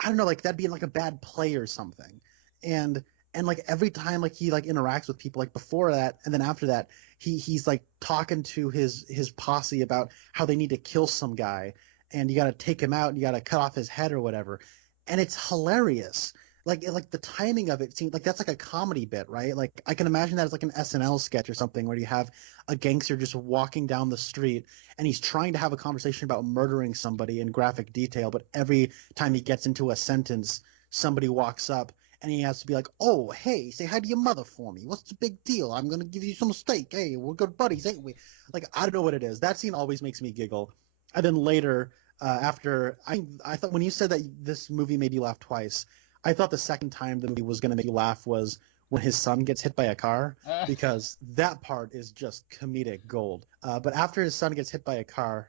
I don't know, like that'd be like a bad play or something. And like every time, like, he like interacts with people, like before that and then after that, he's like talking to his posse about how they need to kill some guy, and you got to take him out and you got to cut off his head or whatever. And it's hilarious. like the timing of it seems like that's like a comedy bit, right? Like I can imagine that as like an SNL sketch or something where you have a gangster just walking down the street and he's trying to have a conversation about murdering somebody in graphic detail, but every time he gets into a sentence, somebody walks up and he has to be like, "Oh, hey, say hi to your mother for me. What's the big deal? I'm gonna give you some steak. Hey, we're good buddies, ain't we?" Like I don't know what it is. That scene always makes me giggle. And then later, after I thought when you said that this movie made you laugh twice, I thought the second time the movie was gonna make you laugh was when his son gets hit by a car, because that part is just comedic gold. But after his son gets hit by a car,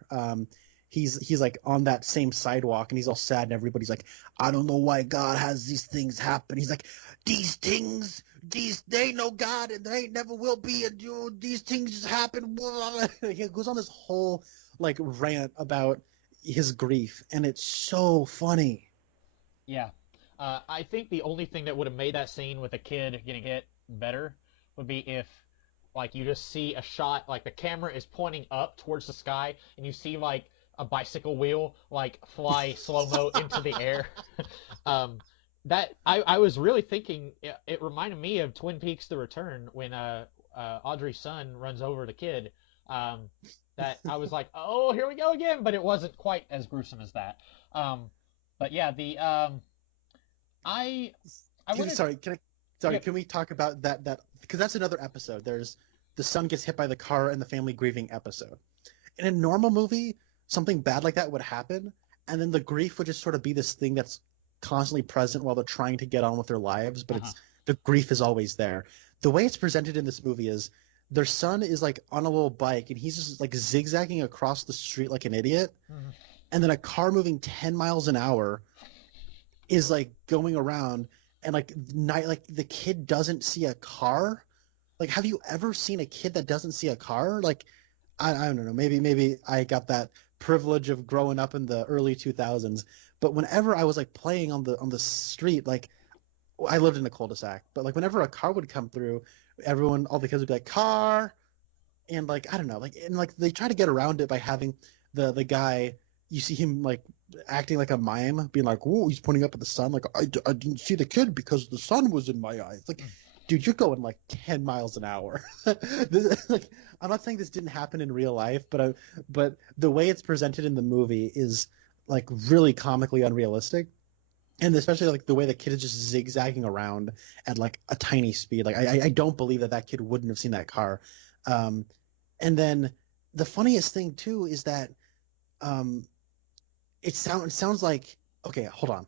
he's like on that same sidewalk and he's all sad and everybody's like, "I don't know why God has these things happen." He's like, "These things, they ain't no God and they ain't never will be, and these things just happen." He goes on this whole like rant about his grief, and it's so funny. Yeah. I think the only thing that would have made that scene with a kid getting hit better would be if, like, you just see a shot, like the camera is pointing up towards the sky, and you see like a bicycle wheel like fly slow mo into the air. That I was really thinking it reminded me of Twin Peaks: The Return when Audrey's son runs over the kid. That I was like, oh, here we go again, but it wasn't quite as gruesome as that. But yeah, the I wanted. Sorry, Yeah. can we talk about that because that's another episode. There's the son gets hit by the car and the family grieving episode. In a normal movie, something bad like that would happen, and then the grief would just sort of be this thing that's constantly present while they're trying to get on with their lives, but it's the grief is always there. The way it's presented in this movie is their son is like on a little bike and he's just like zigzagging across the street like an idiot, and then a car moving 10 miles an hour is like going around, and like the kid doesn't see a car. Like, have you ever seen a kid that doesn't see a car? Like, I don't know. Maybe I got that privilege of growing up in the early 2000s. But whenever I was like playing on the street, like I lived in a cul-de-sac, but like whenever a car would come through, all the kids would be like, "Car," and like I don't know, like and like they try to get around it by having the guy. You see him like acting like a mime, being like, "Whoa," he's pointing up at the sun, like I didn't see the kid because the sun was in my eyes. Like, dude, you're going like 10 miles an hour. Like, I'm not saying this didn't happen in real life, but the way it's presented in the movie is like really comically unrealistic, and especially like the way the kid is just zigzagging around at like a tiny speed. Like I don't believe that kid wouldn't have seen that car. And then the funniest thing too is that it sounds like, okay, hold on.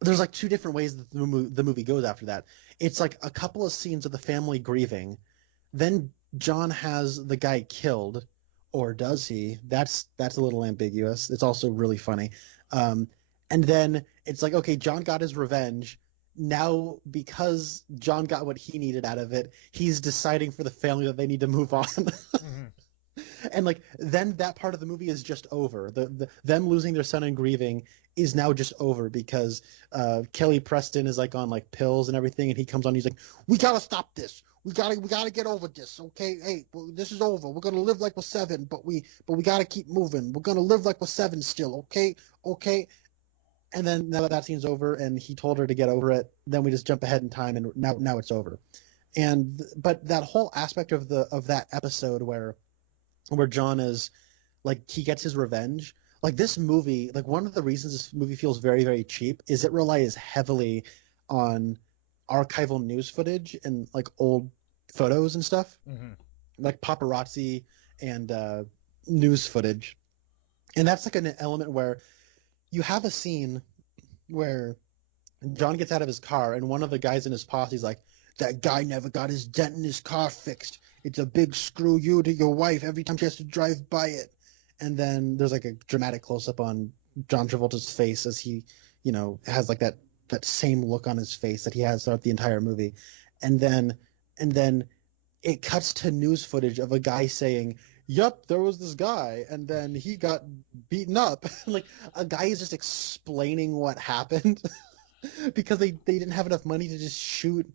There's like two different ways that the movie goes after that. It's like a couple of scenes of the family grieving. Then John has the guy killed, or does he? That's a little ambiguous. It's also really funny. And then it's like, okay, John got his revenge. Now, because John got what he needed out of it, he's deciding for the family that they need to move on. And like then that part of the movie is just over. Them losing their son and grieving is now just over because Kelly Preston is like on like pills and everything, and he comes on. He's like, "We gotta stop this. We gotta get over this. Okay, hey, this is over. We're gonna live like we're seven, but we gotta keep moving. We're gonna live like we're seven still. Okay." And then now that scene's over, and he told her to get over it. Then we just jump ahead in time, and now it's over. But that whole aspect of that episode where John is like he gets his revenge. Like this movie, like one of the reasons this movie feels very, very cheap is it relies heavily on archival news footage and like old photos and stuff, like paparazzi and news footage. And that's like an element where you have a scene where John gets out of his car and one of the guys in his posse is like, "That guy never got his dent in his car fixed. It's a big screw you to your wife every time she has to drive by it." And then there's like a dramatic close-up on John Travolta's face as he, has like that same look on his face that he has throughout the entire movie. And then it cuts to news footage of a guy saying, "Yep, there was this guy, and then he got beaten up." Like a guy is just explaining what happened because they didn't have enough money to just shoot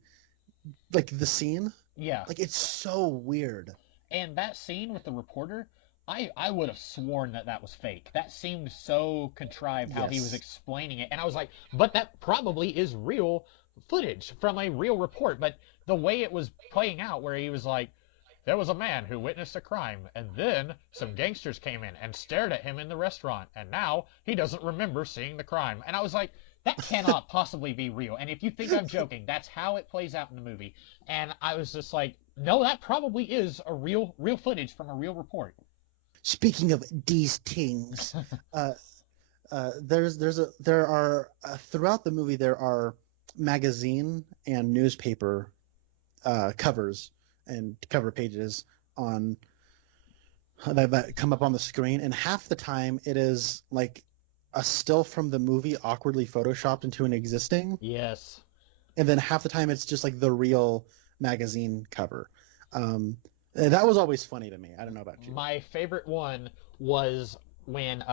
like the scene. Yeah. Like it's so weird. And that scene with the reporter, I would have sworn that was fake. That seemed so contrived how he was explaining it. And I was like, but that probably is real footage from a real report, but the way it was playing out, where he was like, there was a man who witnessed a crime, and then some gangsters came in and stared at him in the restaurant, and now he doesn't remember seeing the crime. And I was like, that cannot possibly be real. And if you think I'm joking, that's how it plays out in the movie. And I was just like, no, that probably is a real footage from a real report. Speaking of these things, there are throughout the movie there are magazine and newspaper covers and cover pages on that come up on the screen, and half the time it is like a still from the movie awkwardly photoshopped into an existing. Yes. And then half the time it's just like the real magazine cover. That was always funny to me. I don't know about you. My favorite one was when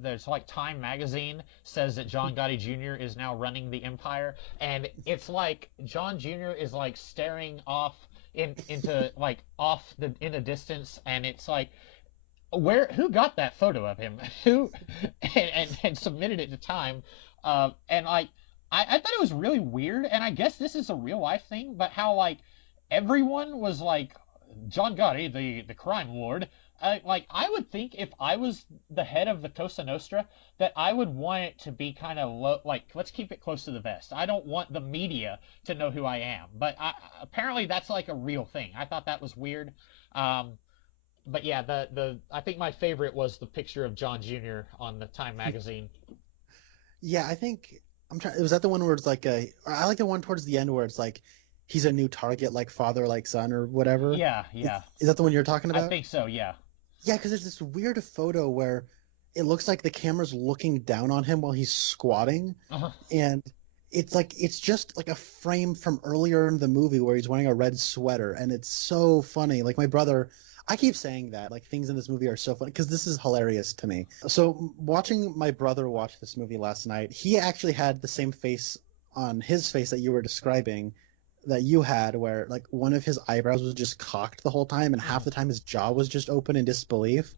there's like Time magazine says that John Gotti Jr. is now running the empire, and it's like John Jr. is like staring off into like in a distance, and it's like, who got that photo of him? Who and submitted it to Time? And like I thought it was really weird, and I guess this is a real life thing, but how like everyone was like, John Gotti, the crime lord. Like, I would think if I was the head of the Cosa Nostra, that I would want it to be kind of low, like, let's keep it close to the vest. I don't want the media to know who I am. But apparently that's like a real thing. I thought that was weird. But yeah, I think my favorite was the picture of John Jr. on the Time magazine. Yeah, I think was that the one where it's like I like the one towards the end where it's like he's a new target, like father, like son, or whatever. Yeah. Is that the one you're talking about? I think so, yeah. Yeah, because there's this weird photo where it looks like the camera's looking down on him while he's squatting, and it's just like a frame from earlier in the movie where he's wearing a red sweater, and it's so funny. Like my brother, I keep saying that, like things in this movie are so funny because this is hilarious to me. So watching my brother watch this movie last night, he actually had the same face on his face that you were describing, that you had, where like one of his eyebrows was just cocked the whole time and half the time his jaw was just open in disbelief.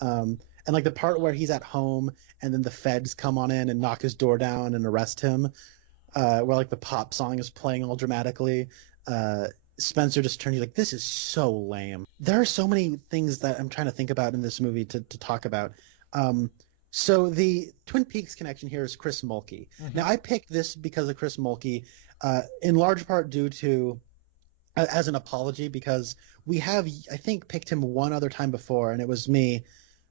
And like the part where he's at home and then the feds come on in and knock his door down and arrest him, where like the pop song is playing all dramatically, Spencer just turned, he's like, this is so lame. There are so many things that I'm trying to think about in this movie to talk about. So the Twin Peaks connection here is Chris Mulkey. Now I picked this because of Chris Mulkey, in large part due to as an apology, because we have, I think, picked him one other time before, and it was me.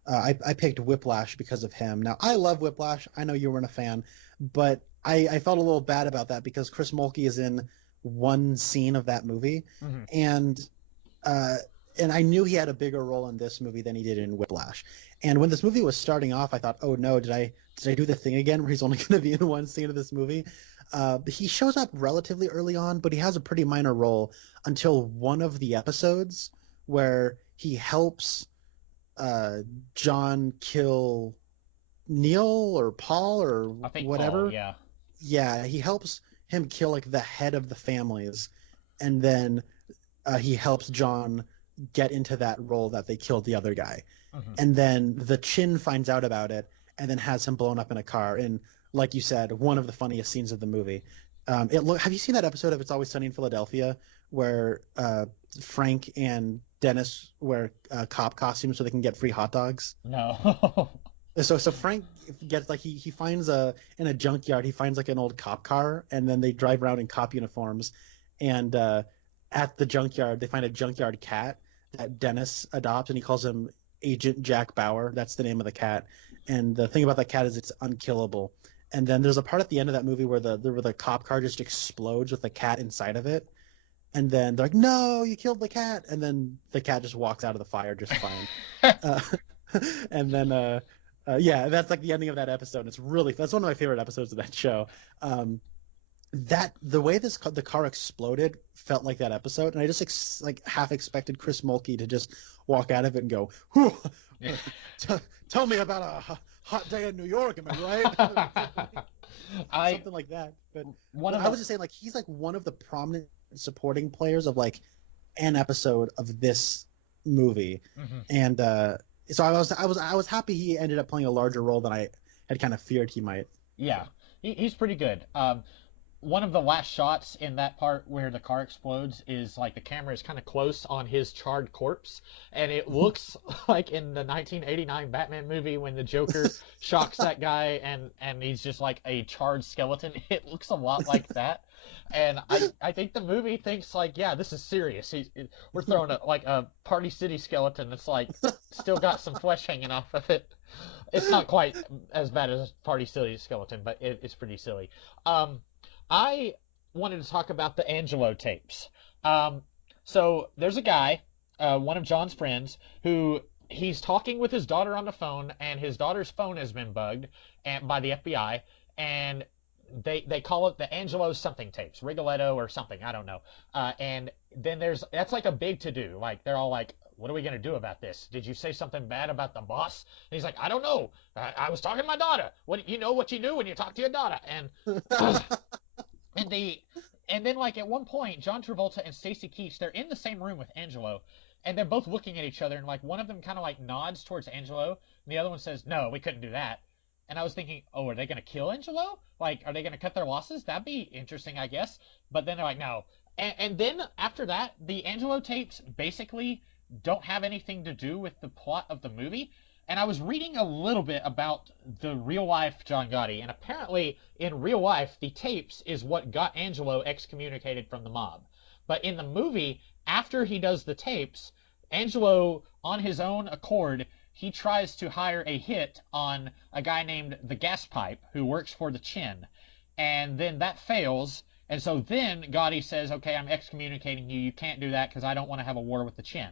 I picked Whiplash because of him. Now I love Whiplash. I know you weren't a fan, but I felt a little bad about that because Chris Mulkey is in one scene of that movie, and I knew he had a bigger role in this movie than he did in Whiplash. And when this movie was starting off, I thought, oh no, did I do the thing again where he's only going to be in one scene of this movie? He shows up relatively early on, but he has a pretty minor role until one of the episodes where he helps John kill Neil or Paul or I think whatever. Paul, yeah. Yeah, he helps him kill like the head of the families, and then he helps John get into that role that they killed the other guy. And then the Chin finds out about it and then has him blown up in a car in, like you said, one of the funniest scenes of the movie. Have you seen that episode of It's Always Sunny in Philadelphia where Frank and Dennis wear cop costumes so they can get free hot dogs? No. So Frank gets like he finds in a junkyard, he finds like an old cop car, and then they drive around in cop uniforms, and at the junkyard they find a junkyard cat that Dennis adopts, and he calls him Agent Jack Bauer. That's the name of the cat. And the thing about that cat is it's unkillable. And then there's a part at the end of that movie where the cop car just explodes with the cat inside of it. And then they're like, no, you killed the cat. And then the cat just walks out of the fire just fine. And then, yeah, that's like the ending of that episode. That's one of my favorite episodes of that show. The way the car exploded felt like that episode. And I just half expected Chris Mulkey to just walk out of it and go, whew, tell me about a hot day in New York, am I right? Something like that. But I was just saying, like, he's like one of the prominent supporting players of like an episode of this movie, and so I was happy he ended up playing a larger role than I had kind of feared he might. Yeah, he's pretty good. one of the last shots in that part where the car explodes is like the camera is kind of close on his charred corpse, and it looks like in the 1989 Batman movie when the Joker shocks that guy and he's just like a charred skeleton. It looks a lot like that. And I think the movie thinks like, yeah, this is serious. We're throwing like a Party City skeleton that's like still got some flesh hanging off of it. It's not quite as bad as Party City skeleton, but it's pretty silly. I wanted to talk about the Angelo tapes. So there's a guy, one of John's friends, who he's talking with his daughter on the phone, and his daughter's phone has been bugged by the FBI, and they call it the Angelo something tapes, Rigoletto or something, I don't know. And then that's like a big to do. Like they're all like, what are we gonna do about this? Did you say something bad about the boss? And he's like, I don't know. I was talking to my daughter. What you know what you do when you talk to your daughter? And and then like at one point, John Travolta and Stacy Keach, they're in the same room with Angelo, and they're both looking at each other, and like one of them kind of like nods towards Angelo, and the other one says, no, we couldn't do that. And I was thinking, oh, are they going to kill Angelo? Like, are they going to cut their losses? That'd be interesting, I guess. But then they're like, no. And then after that, the Angelo tapes basically don't have anything to do with the plot of the movie. And I was reading a little bit about the real life John Gotti, and apparently in real life, the tapes is what got Angelo excommunicated from the mob. But in the movie, after he does the tapes, Angelo, on his own accord, he tries to hire a hit on a guy named the Gas Pipe who works for the Chin. And then that fails. And so then Gotti says, okay, I'm excommunicating you. You can't do that because I don't want to have a war with the Chin.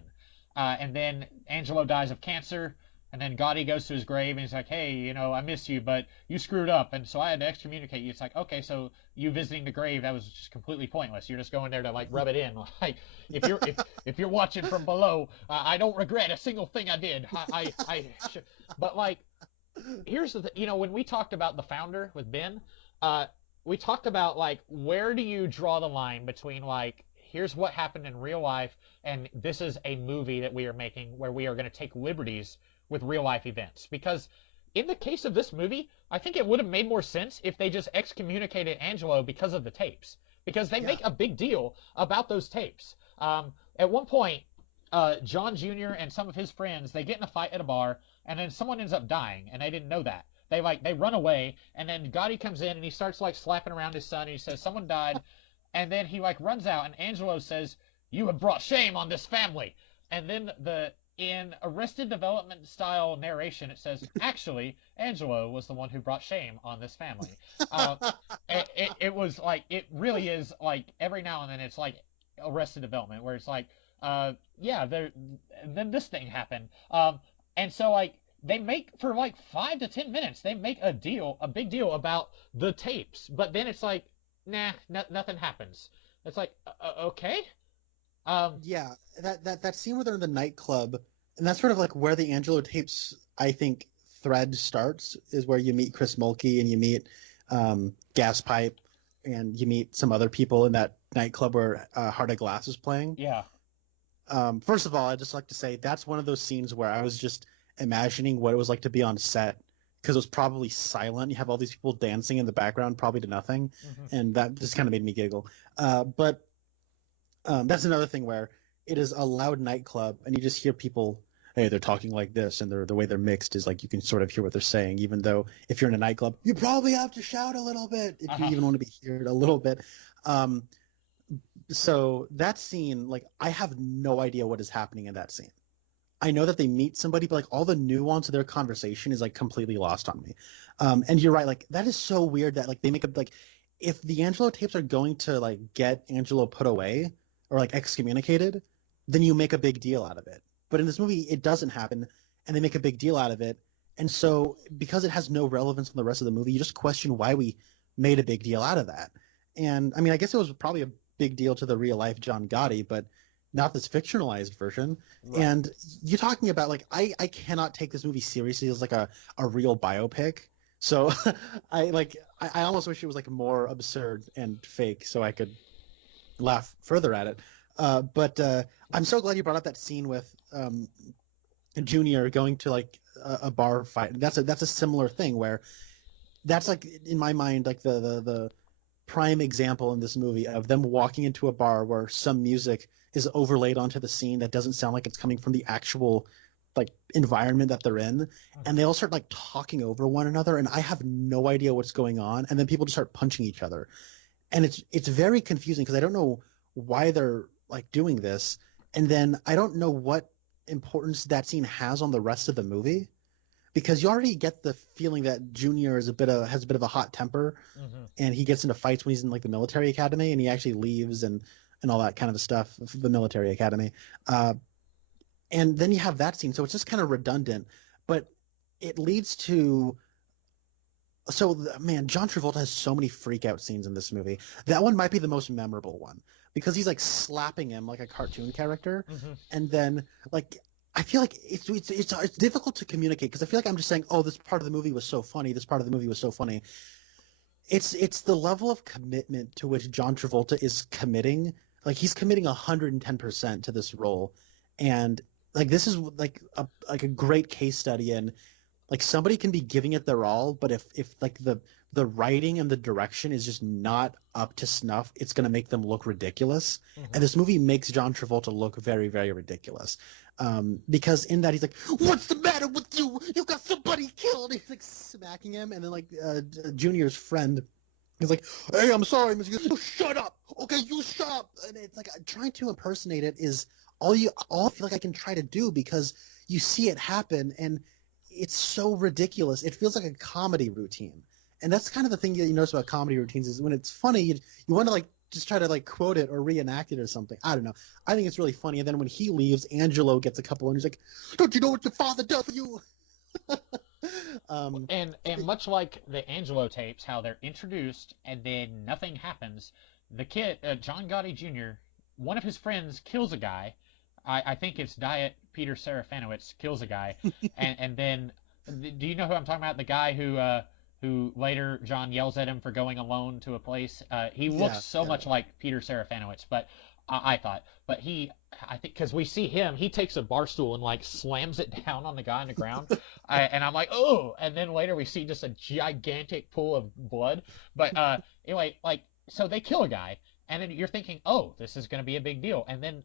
And then Angelo dies of cancer. And then Gotti goes to his grave and he's like, hey, you know, I miss you, but you screwed up. And so I had to excommunicate you. It's like, okay, so you visiting the grave, that was just completely pointless. You're just going there to like rub it in. Like if you're watching from below, I don't regret a single thing I did. But like, here's the you know, when we talked about The Founder with Ben, we talked about like, where do you draw the line between like, here's what happened in real life and this is a movie that we are making where we are going to take liberties with real life events? Because in the case of this movie, I think it would have made more sense if they just excommunicated Angelo because of the tapes, because they make a big deal about those tapes. At one point, John Jr. and some of his friends, they get in a fight at a bar, and then someone ends up dying, and they didn't know that. They run away, and then Gotti comes in and he starts like slapping around his son, and he says someone died, and then he like runs out, and Angelo says, "You have brought shame on this family." And then in Arrested Development style narration, it says, actually, Angelo was the one who brought shame on this family. It was like, it really is like every now and then it's like Arrested Development where it's like, then this thing happened. And so like they make for like 5 to 10 minutes, they make a big deal about the tapes, but then it's like, nah, nothing happens. It's like, okay. Yeah, that scene where they're in the nightclub, and that's sort of like where the Angelo tapes, I think, thread starts, is where you meet Chris Mulkey and you meet Gas Pipe and you meet some other people in that nightclub where Heart of Glass is playing. Yeah. First of all, I'd just like to say that's one of those scenes where I was just imagining what it was like to be on set, because it was probably silent. You have all these people dancing in the background, probably to nothing, and that just kind of made me giggle. But that's another thing where it is a loud nightclub, and you just hear people, hey, they're talking like this, and the way they're mixed is like you can sort of hear what they're saying, even though if you're in a nightclub, you probably have to shout a little bit if you even want to be heard a little bit. So that scene, like, I have no idea what is happening in that scene. I know that they meet somebody, but like all the nuance of their conversation is like completely lost on me. And you're right, like that is so weird that like they make up like, if the Angelo tapes are going to like get Angelo put away or like excommunicated, then you make a big deal out of it. But in this movie, it doesn't happen, and they make a big deal out of it. And so because it has no relevance in the rest of the movie, you just question why we made a big deal out of that. And I mean, I guess it was probably a big deal to the real life John Gotti, but not this fictionalized version. Right. And you're talking about like, I cannot take this movie seriously as like a real biopic. So I almost wish it was like more absurd and fake so I could laugh further at it. But I'm so glad you brought up that scene with Junior going to like a bar fight. That's a similar thing where that's like in my mind like the prime example in this movie of them walking into a bar where some music is overlaid onto the scene that doesn't sound like it's coming from the actual like environment that they're in, and they all start like talking over one another, and I have no idea what's going on, and then people just start punching each other, and it's very confusing because I don't know why they're like doing this, and then I don't know what importance that scene has on the rest of the movie, because you already get the feeling that Junior has a bit of a hot temper, and he gets into fights when he's in like the military academy, and he actually leaves and all that kind of stuff, the military academy. And then you have that scene, so it's just kind of redundant, but it leads to. So man, John Travolta has so many freak out scenes in this movie. That one might be the most memorable one because he's like slapping him like a cartoon character, and then like I feel like it's difficult to communicate because I feel like I'm just saying, oh, this part of the movie was so funny. This part of the movie was so funny. It's the level of commitment to which John Travolta is committing. Like he's committing 110% to this role, and like this is like a great case study in like somebody can be giving it their all, but if like the writing and the direction is just not up to snuff, it's going to make them look ridiculous. And this movie makes John Travolta look very, very ridiculous. Because in that he's like, "What's the matter with you? You got somebody killed." He's like smacking him, and then like Junior's friend is like, "Hey, I'm sorry, Mr. Oh, shut up. Okay, you shut up." And it's like trying to impersonate it is all I feel like I can try to do because you see it happen and it's so ridiculous. It feels like a comedy routine. And that's kind of the thing that you notice about comedy routines is when it's funny, you want to like just try to like quote it or reenact it or something. I don't know. I think it's really funny. And then when he leaves, Angelo gets a couple and he's like, "Don't you know what your father does for you?" And much like the Angelo tapes, how they're introduced and then nothing happens. The kid, John Gotti Jr., one of his friends kills a guy. I think it's Diet Peter Serafinowicz kills a guy, and then do you know who I'm talking about? The guy who later John yells at him for going alone to a place. He looks so much like Peter Serafinowicz, but I thought, but I think because we see him, he takes a bar stool and like slams it down on the guy on the ground, and I'm like, oh, and then later we see just a gigantic pool of blood. But anyway, like so they kill a guy, and then you're thinking, oh, this is going to be a big deal, and then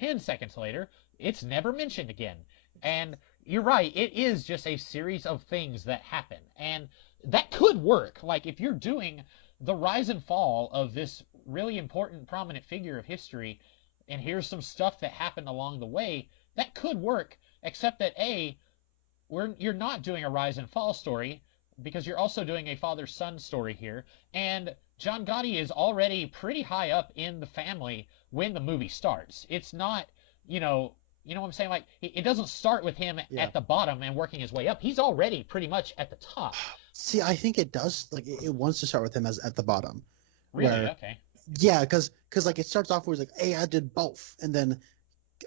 10 seconds later, it's never mentioned again. And you're right, it is just a series of things that happen. And that could work. Like, if you're doing the rise and fall of this really important, prominent figure of history, and here's some stuff that happened along the way, that could work, except that, you're not doing a rise and fall story, because you're also doing a father-son story here, and John Gotti is already pretty high up in the family when the movie starts. It's not, you know what I'm saying? Like, it doesn't start with him at the bottom and working his way up. He's already pretty much at the top. See, I think it does. Like, it wants to start with him as at the bottom. Really? Okay. Yeah, because like it starts off where he's like, "Hey, I did both," and then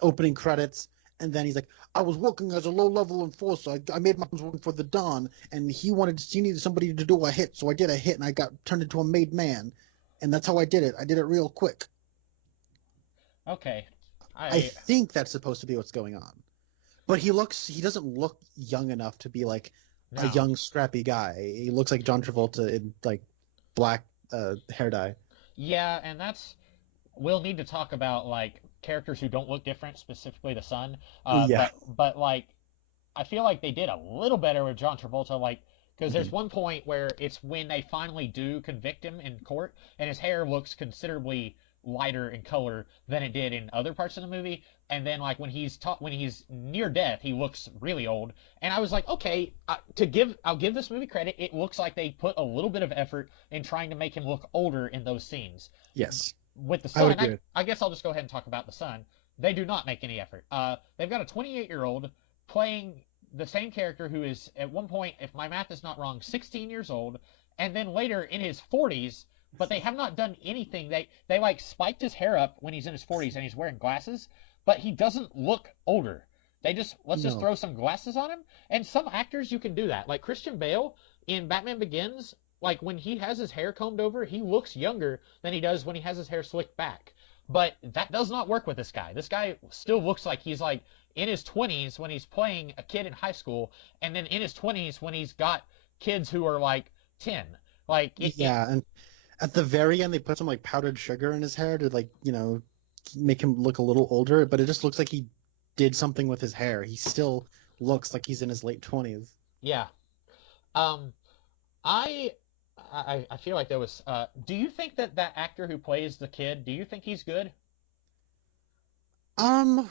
opening credits, and then he's like, "I was working as a low-level enforcer. I made my working for the Don, and he needed somebody to do a hit, so I did a hit, and I got turned into a made man, and that's how I did it. I did it real quick." Okay. I think that's supposed to be what's going on, but he doesn't look young enough to be like a young scrappy guy. He looks like John Travolta in like black hair dye. Yeah, and we'll need to talk about like characters who don't look different, specifically the son. But like, I feel like they did a little better with John Travolta, like, because there's one point where it's when they finally do convict him in court, and his hair looks considerably lighter in color than it did in other parts of the movie. And then like when he's near death, he looks really old. And I was like, okay, I'll give this movie credit. It looks like they put a little bit of effort in trying to make him look older in those scenes. Yes. With the son, I guess I'll just go ahead and talk about the son. They do not make any effort. They've got a 28-year-old playing the same character who is at one point, if my math is not wrong, 16 years old, and then later in his 40s. But they have not done anything. They like spiked his hair up when he's in his 40s and he's wearing glasses, but he doesn't look older. They just just throw some glasses on him. And some actors you can do that. Like Christian Bale in Batman Begins, like when he has his hair combed over, he looks younger than he does when he has his hair slicked back. But that does not work with this guy. This guy still looks like he's like in his 20s when he's playing a kid in high school, and then in his 20s when he's got kids who are like 10. Like At the very end, they put some like powdered sugar in his hair to like make him look a little older, but it just looks like he did something with his hair. He still looks like he's in his late 20s. Yeah. Um, I I feel like there was. Do you think that that actor who plays the kid? Do you think he's good? Um,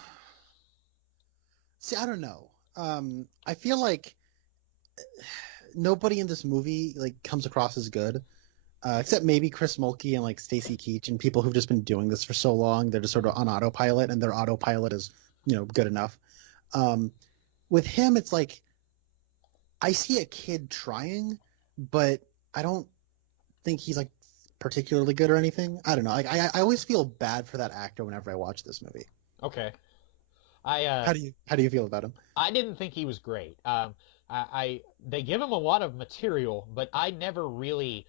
See, I don't know. I feel like nobody in this movie like comes across as good, except maybe Chris Mulkey and like Stacy Keach and people who've just been doing this for so long. They're just sort of on autopilot, and their autopilot is good enough. Um, with him, it's like I see a kid trying, but I don't think he's like particularly good or anything. I don't know. Like I always feel bad for that actor whenever I watch this movie. Okay. I How do you feel about him? I didn't think he was great. I they give him a lot of material, but I never really.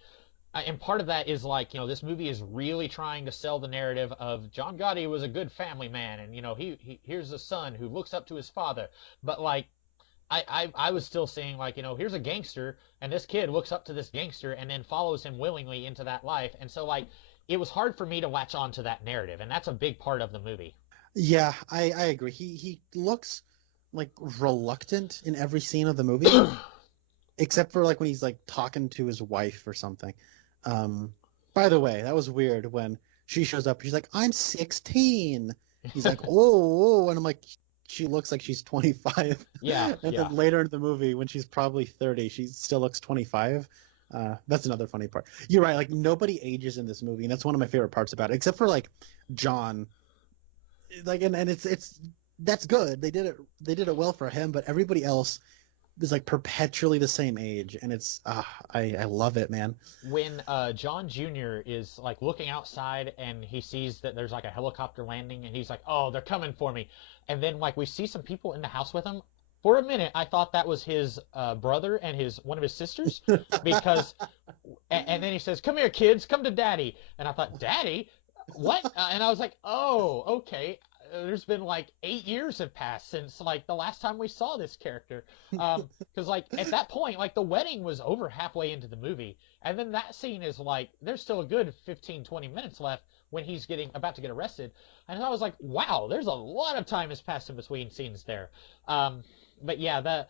And part of that is like, this movie is really trying to sell the narrative of John Gotti was a good family man, and he here's a son who looks up to his father. But like, I was still seeing like, here's a gangster, and this kid looks up to this gangster and then follows him willingly into that life, and so like, it was hard for me to latch on to that narrative, and that's a big part of the movie. Yeah, I agree. He looks like reluctant in every scene of the movie, except for like when he's like talking to his wife or something. Um, by the way, that was weird when she shows up. She's like, "I'm 16." He's like, "Oh," and I'm like, she looks like she's 25. Yeah, And yeah. then later in the movie, when she's probably 30, she still looks 25. That's another funny part. You're right. Like nobody ages in this movie, and that's one of my favorite parts about it, except for like John. Like, and it's that's good. They did it well for him, but everybody else is like perpetually the same age, and it's I love it, man. When John Jr. is like looking outside and he sees that there's like a helicopter landing and he's like, "Oh, they're coming for me." And then like we see some people in the house with him. For a minute, I thought that was his brother and his one of his sisters because, and then he says, "Come here, kids, come to Daddy." And I thought, "Daddy, what?" And I was like, "Oh, okay." There's been like 8 years have passed since like the last time we saw this character. Because like at that point, like the wedding was over halfway into the movie, and then that scene is like there's still a good 15, 20 minutes left when he's getting about to get arrested, and I was like, wow, there's a lot of time has passed in between scenes there. But yeah,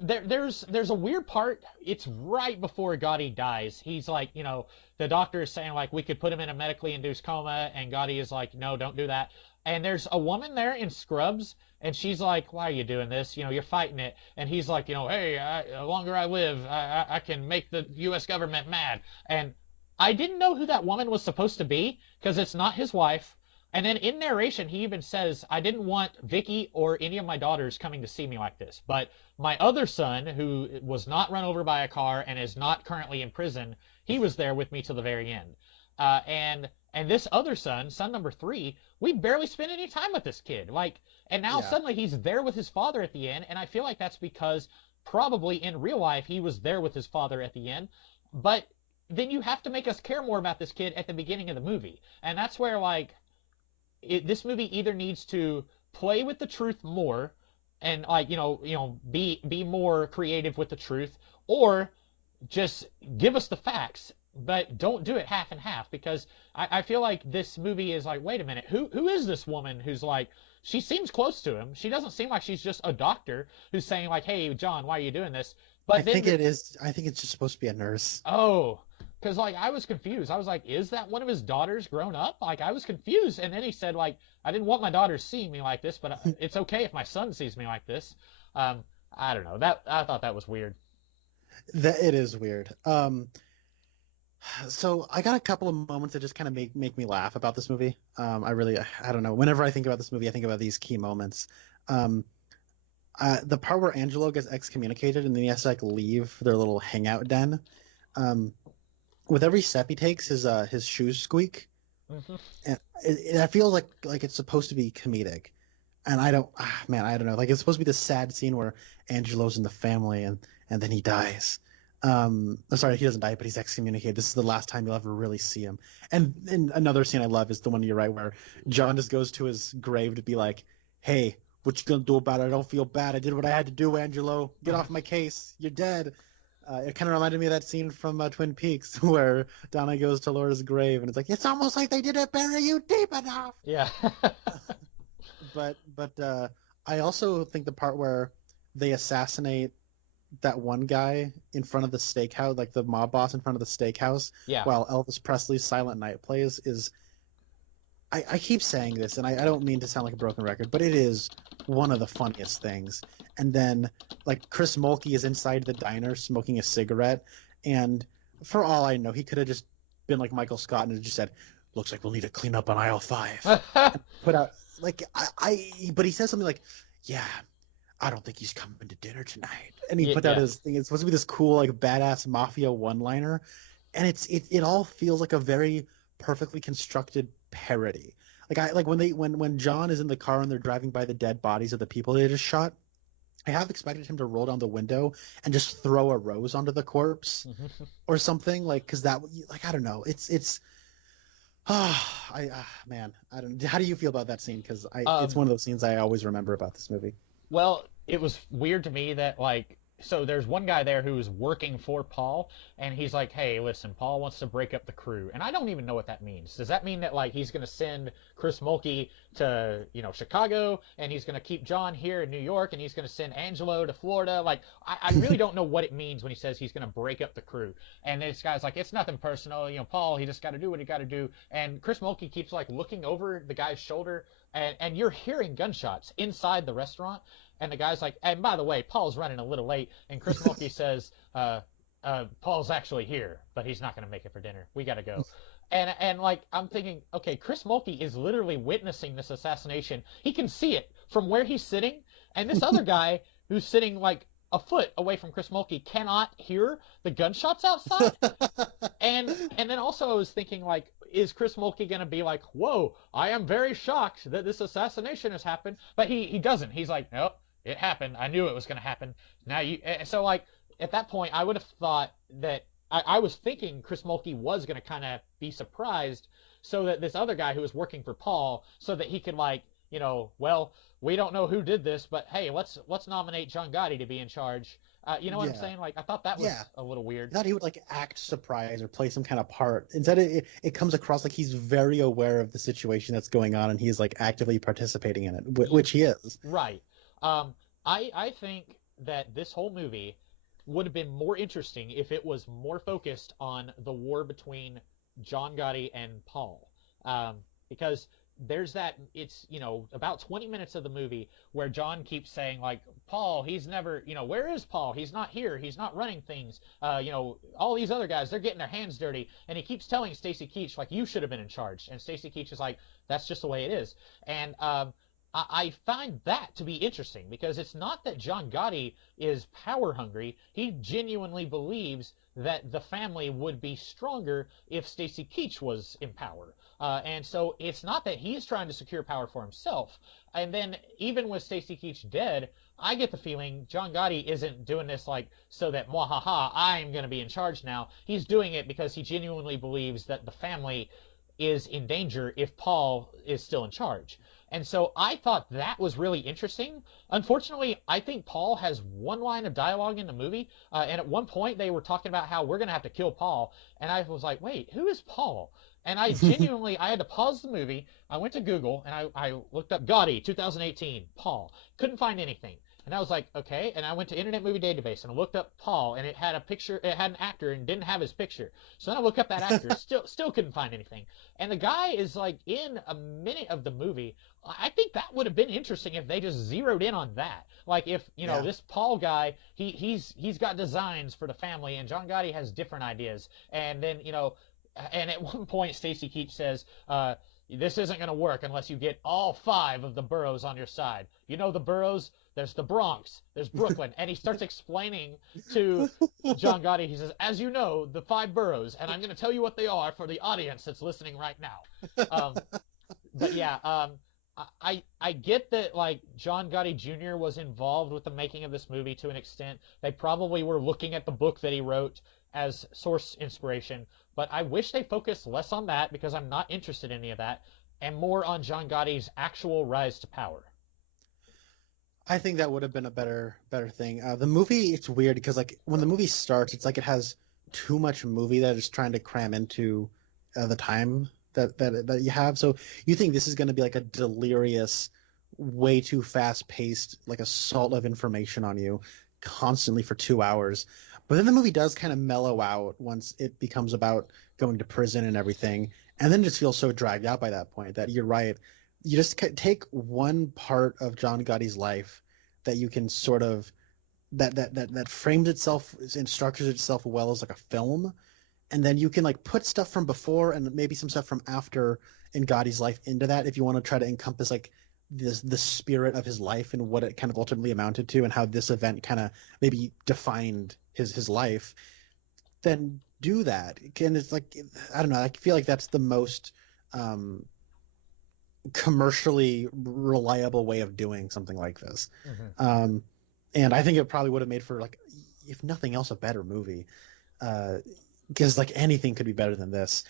there's a weird part. It's right before Gotti dies. He's like, the doctor is saying like we could put him in a medically induced coma, and Gotti is like, no, don't do that. And there's a woman there in scrubs, and she's like, why are you doing this? You're fighting it. And he's like, hey, the longer I live, I can make the U.S. government mad. And I didn't know who that woman was supposed to be because it's not his wife. And then in narration, he even says, I didn't want Vicky or any of my daughters coming to see me like this. But my other son, who was not run over by a car and is not currently in prison, he was there with me to the very end. And this other son number 3, we barely spent any time with this kid. Like, and now Yeah. suddenly he's there with his father at the end, and I feel like that's because probably in real life he was there with his father at the end. But then you have to make us care more about this kid at the beginning of the movie, and that's where like this movie either needs to play with the truth more and like be more creative with the truth, or just give us the facts, but don't do it half and half because I feel like this movie is like, wait a minute, who is this woman who's like she seems close to him. She doesn't seem like she's just a doctor who's saying like, hey John, why are you doing this? I But then think it is. I think it's just supposed to be a nurse. oh, because like I was confused. I was like, is that one of his daughters grown up? Like I was confused, and then he said like, I didn't want my daughter seeing me like this, but it's okay if my son sees me like this. Um, I don't know. That I thought that was weird. That it is weird. So I got a couple of moments that just kind of make me laugh about this movie. I don't know. Whenever I think about this movie, I think about these key moments. Um, the part where Angelo gets excommunicated and then he has to like leave their little hangout den. Um, with every step he takes, his shoes squeak, Hmm. and I feel like it's supposed to be comedic. And I don't, man, I don't know. Like it's supposed to be this sad scene where Angelo's in the family and then he dies. I'm sorry, he doesn't die, but he's excommunicated. This is the last time you'll ever really see him. And another scene I love is the one you're right where John just goes to his grave to be like, "Hey, what you gonna do about it? I don't feel bad. I did what I had to do, Angelo. Get off my case. You're dead." It kind of reminded me of that scene from Twin Peaks where Donna goes to Laura's grave and it's like, it's almost like they didn't bury you deep enough. Yeah. But I also think the part where they assassinate that one guy in front of the steakhouse, like the mob boss in front of the steakhouse, Yeah. while Elvis Presley's Silent Night plays, is I keep saying this, and I don't mean to sound like a broken record, but it is one of the funniest things. And then, like, Chris Mulkey is inside the diner smoking a cigarette, and for all I know, he could have just been like Michael Scott and just said, "Looks like we'll need to clean up on aisle 5." Put out like but he says something like, "Yeah, I don't think he's coming to dinner tonight." And he put out his thing. It's supposed to be this cool, like, badass mafia one-liner, and it all feels like a very perfectly constructed parody. Like when John is in the car and they're driving by the dead bodies of the people they just shot, I have expected him to roll down the window and just throw a rose onto the corpse or something, like, because that, like, I don't know, it's man, I don't. How do you feel about that scene? Because it's one of those scenes I always remember about this movie. Well, it was weird to me that, like, so there's one guy there who's working for Paul, and he's like, hey, listen, Paul wants to break up the crew. And I don't even know what that means. Does that mean that, like, he's going to send Chris Mulkey to, Chicago, and he's going to keep John here in New York, and he's going to send Angelo to Florida? Like, I really don't know what it means when he says he's going to break up the crew. And this guy's like, it's nothing personal. Paul, he just got to do what he got to do. And Chris Mulkey keeps, like, looking over the guy's shoulder, and you're hearing gunshots inside the restaurant. And the guy's like, and by the way, Paul's running a little late. And Chris Mulkey says, Paul's actually here, but he's not going to make it for dinner. We got to go. And like, I'm thinking, okay, Chris Mulkey is literally witnessing this assassination. He can see it from where he's sitting. And this other guy who's sitting like a foot away from Chris Mulkey cannot hear the gunshots outside. And then also I was thinking, like, is Chris Mulkey going to be like, whoa, I am very shocked that this assassination has happened? But he doesn't. He's like, nope. It happened. I knew it was going to happen. So, like, at that point, I would have thought that I was thinking Chris Mulkey was going to kind of be surprised, so that this other guy who was working for Paul, so that he could, like, well, we don't know who did this, but hey, let's nominate John Gotti to be in charge. You know what I'm saying? Like, I thought that was a little weird. I thought he would, like, act surprised or play some kind of part. Instead, it comes across like he's very aware of the situation that's going on, and he's, like, actively participating in it, which he is. Right. I think that this whole movie would have been more interesting if it was more focused on the war between John Gotti and Paul. Because there's that, it's, about 20 minutes of the movie where John keeps saying, like, Paul, he's never, where is Paul? He's not here. He's not running things. All these other guys, they're getting their hands dirty. And he keeps telling Stacy Keach, like, you should have been in charge. And Stacy Keach is like, that's just the way it is. And, I find that to be interesting, because it's not that John Gotti is power hungry. He genuinely believes that the family would be stronger if Stacy Keach was in power. And so it's not that he's trying to secure power for himself. And then even with Stacy Keach dead, I get the feeling John Gotti isn't doing this like so that, mwahaha, I'm going to be in charge now. He's doing it because he genuinely believes that the family is in danger if Paul is still in charge. And so I thought that was really interesting. Unfortunately, I think Paul has one line of dialogue in the movie, and at one point they were talking about how we're going to have to kill Paul, and I was like, wait, who is Paul? And I genuinely, I had to pause the movie. I went to Google, and I looked up Gotti, 2018, Paul. Couldn't find anything. And I was like, okay. And I went to Internet Movie Database and I looked up Paul, and it had a picture, it had an actor and didn't have his picture. So then I looked up that actor, still couldn't find anything. And the guy is like in a minute of the movie. I think that would have been interesting if they just zeroed in on that. Like if, this Paul guy, he's got designs for the family, and John Gotti has different ideas. And then, and at one point Stacy Keach says, this isn't going to work unless you get all 5 of the boroughs on your side. The boroughs? There's the Bronx, there's Brooklyn, and he starts explaining to John Gotti, he says, as you know, the 5 boroughs, and I'm going to tell you what they are for the audience that's listening right now. But yeah, I get that, like, John Gotti Jr. was involved with the making of this movie to an extent. They probably were looking at the book that he wrote as source inspiration, but I wish they focused less on that, because I'm not interested in any of that, and more on John Gotti's actual rise to power. I think that would have been a better thing. The movie, it's weird because like when the movie starts, it's like it has too much movie that it's trying to cram into the time that you have. So you think this is going to be like a delirious, way too fast paced, like assault of information on you constantly for 2 hours. But then the movie does kind of mellow out once it becomes about going to prison and everything, and then just feels so dragged out by that point that you're right. You just take one part of John Gotti's life that you can sort of that frames itself and structures itself well as like a film, and then you can like put stuff from before and maybe some stuff from after in Gotti's life into that if you want to try to encompass like the spirit of his life and what it kind of ultimately amounted to and how this event kind of maybe defined his life. Then do that. And it's like I don't know. I feel like that's the most commercially reliable way of doing something like this. And I think it probably would have made for like, if nothing else, a better movie. Because like anything could be better than this.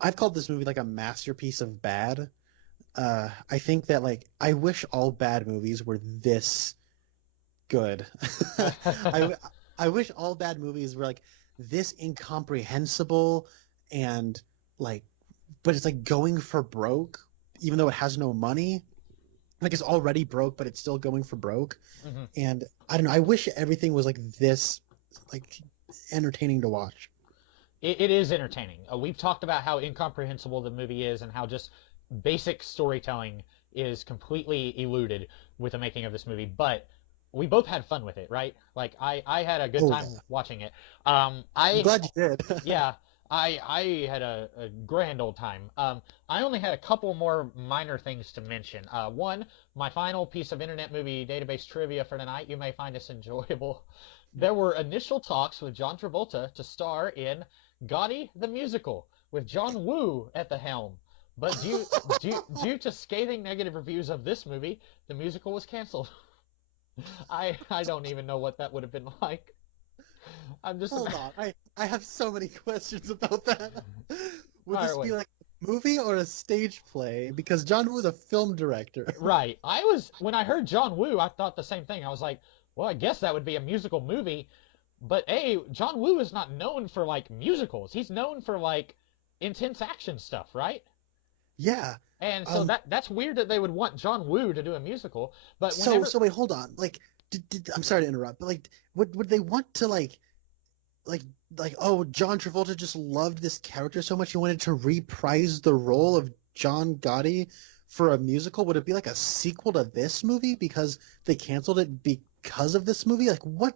I've called this movie like a masterpiece of bad. I think that like I wish all bad movies were this good. I wish all bad movies were like this incomprehensible and like, but it's like going for broke, even though it has no money. Like it's already broke, but it's still going for broke. And I don't know. I wish everything was like this, like entertaining to watch. It is entertaining. We've talked about how incomprehensible the movie is and how just basic storytelling is completely eluded with the making of this movie. But we both had fun with it, right? Like I had a good time watching it. I'm glad you did. Yeah, I had a grand old time. I only had a couple more minor things to mention. One, my final piece of Internet Movie Database trivia for tonight. You may find this enjoyable. There were initial talks with John Travolta to star in Gotti the Musical with John Woo at the helm. But due to scathing negative reviews of this movie, the musical was canceled. I don't even know what that would have been like. I'm just Hold on. I have so many questions about that. Would Fire this away. be like a movie or a stage play? Because John Woo is a film director. Right. When I heard John Woo, I thought the same thing. I was like, well, I guess that would be a musical movie. But John Woo is not known for like musicals. He's known for like intense action stuff, right? Yeah. And so that's weird that they would want John Woo to do a musical. But whenever... So wait, hold on. Like, I'm sorry to interrupt, but like, would they want to like, oh, John Travolta just loved this character so much he wanted to reprise the role of John Gotti for a musical? Would it be like a sequel to this movie because they canceled it because of this movie? Like, what?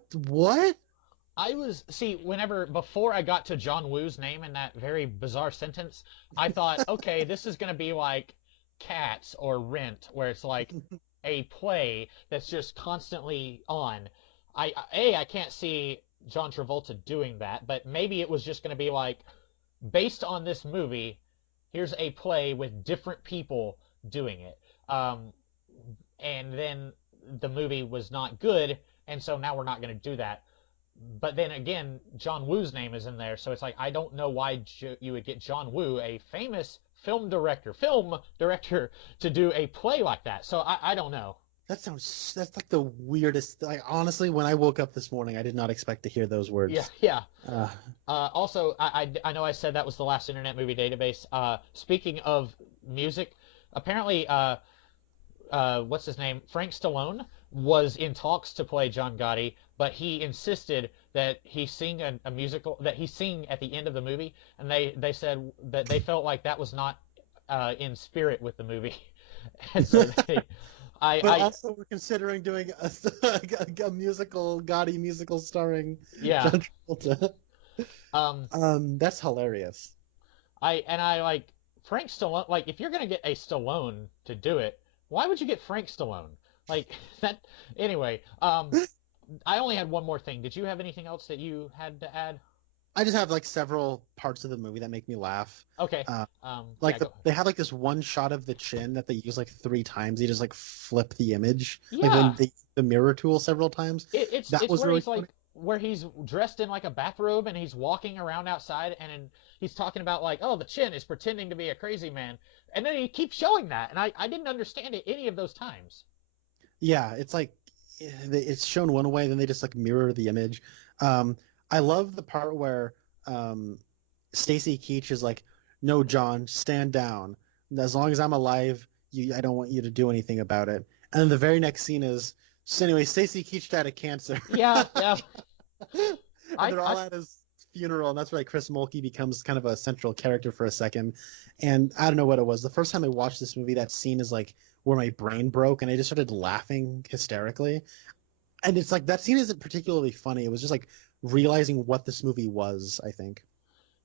Before I got to John Woo's name in that very bizarre sentence, I thought, okay, this is going to be like Cats or Rent, where it's like a play that's just constantly on. I can't see John Travolta doing that, but maybe it was just going to be like, based on this movie, here's a play with different people doing it. And then the movie was not good, and so now we're not going to do that. But then again, John Woo's name is in there, so it's like I don't know why you would get John Woo, a famous film director, to do a play like that. So I don't know. That's like the weirdest. Like honestly, when I woke up this morning, I did not expect to hear those words. Yeah. Also, I know I said that was the last Internet Movie Database. Speaking of music, apparently, what's his name? Frank Stallone was in talks to play John Gotti, but he insisted that he sing a musical, that he sing at the end of the movie, and they said that they felt like that was not in spirit with the movie. And so also we're considering doing a musical, Gotti musical starring John Travolta. That's hilarious. I like Frank Stallone. Like, if you're gonna get a Stallone to do it, why would you get Frank Stallone? Like that. Anyway, I only had one more thing. Did you have anything else that you had to add? I just have like several parts of the movie that make me laugh. Okay. They have like this one shot of the chin that they use like 3 times. They just like flip the image. Yeah. Like then they use the mirror tool several times. It's was where really he's funny. like where he's dressed in like a bathrobe and he's walking around outside and he's talking about like, oh, the chin is pretending to be a crazy man, and then he keeps showing that, and I didn't understand it any of those times. Yeah, it's like it's shown one way, then they just like mirror the image. I love the part where Stacy Keach is like, "No, John, stand down. As long as I'm alive, I don't want you to do anything about it." And then the very next scene is, so anyway, Stacy Keach died of cancer. Yeah, yeah. And they're all at his funeral, and that's where like Chris Mulkey becomes kind of a central character for a second. And I don't know what it was. The first time I watched this movie, that scene is like where my brain broke, and I just started laughing hysterically. And it's like that scene isn't particularly funny. It was just like realizing what this movie was, I think.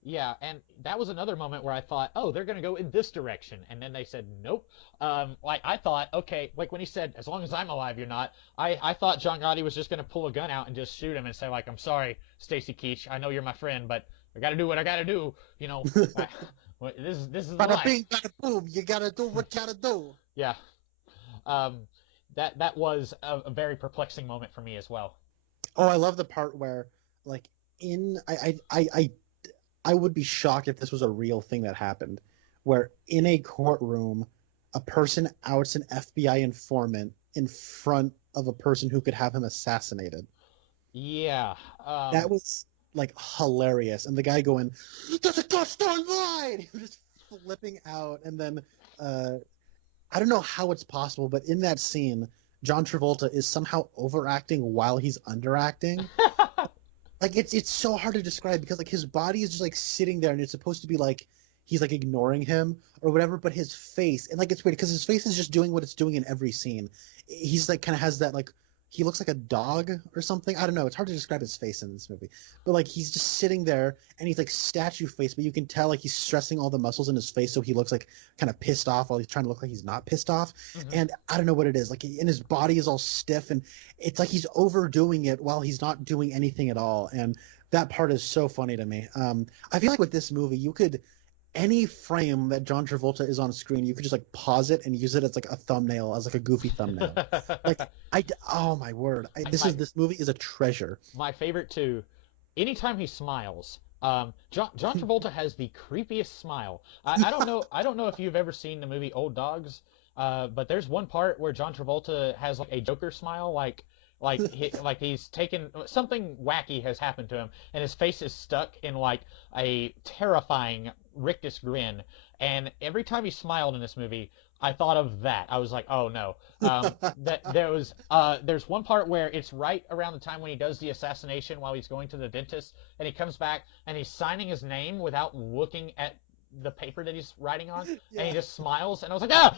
Yeah, and that was another moment where I thought, oh, they're going to go in this direction. And then they said, nope. Like, I thought, okay, like when he said, as long as I'm alive, you're not, I thought John Gotti was just going to pull a gun out and just shoot him and say, like, I'm sorry, Stacy Keach, I know you're my friend, but I got to do what I got to do. You know, this is the life. Bing, bada boom, you got to do what you got to do. Yeah. That was a very perplexing moment for me as well. Oh, I love the part where, like, I would be shocked if this was a real thing that happened, where in a courtroom, a person outs an FBI informant in front of a person who could have him assassinated. Yeah. That was, like, hilarious. And the guy going, "That's a goddamn lie!" He was just flipping out. And then, I don't know how it's possible, but in that scene, John Travolta is somehow overacting while he's underacting. Like it's so hard to describe because like his body is just like sitting there and it's supposed to be like he's like ignoring him or whatever, but his face, and like it's weird because his face is just doing what it's doing in every scene. He's like kind of has that like he looks like a dog or something. I don't know. It's hard to describe his face in this movie, but like he's just sitting there and he's like statue face, but you can tell like he's stressing all the muscles in his face so he looks like kind of pissed off while he's trying to look like he's not pissed off. Mm-hmm. And I don't know what it is. Like and his body is all stiff and it's like he's overdoing it while he's not doing anything at all. And that part is so funny to me. I feel like with this movie, you could any frame that John Travolta is on screen, you could just like pause it and use it as like a thumbnail, as like a goofy thumbnail. Like oh my word, this movie is a treasure. My favorite too. Anytime he smiles, John Travolta has the creepiest smile. I don't know if you've ever seen the movie Old Dogs, but there's one part where John Travolta has like a Joker smile, like he's taken something wacky has happened to him and his face is stuck in like a terrifying rictus grin, and every time he smiled in this movie I thought of that. I was like, oh no. There's one part where it's right around the time when he does the assassination while he's going to the dentist and he comes back and he's signing his name without looking at the paper that he's writing on, and he just smiles, and I was like, ah!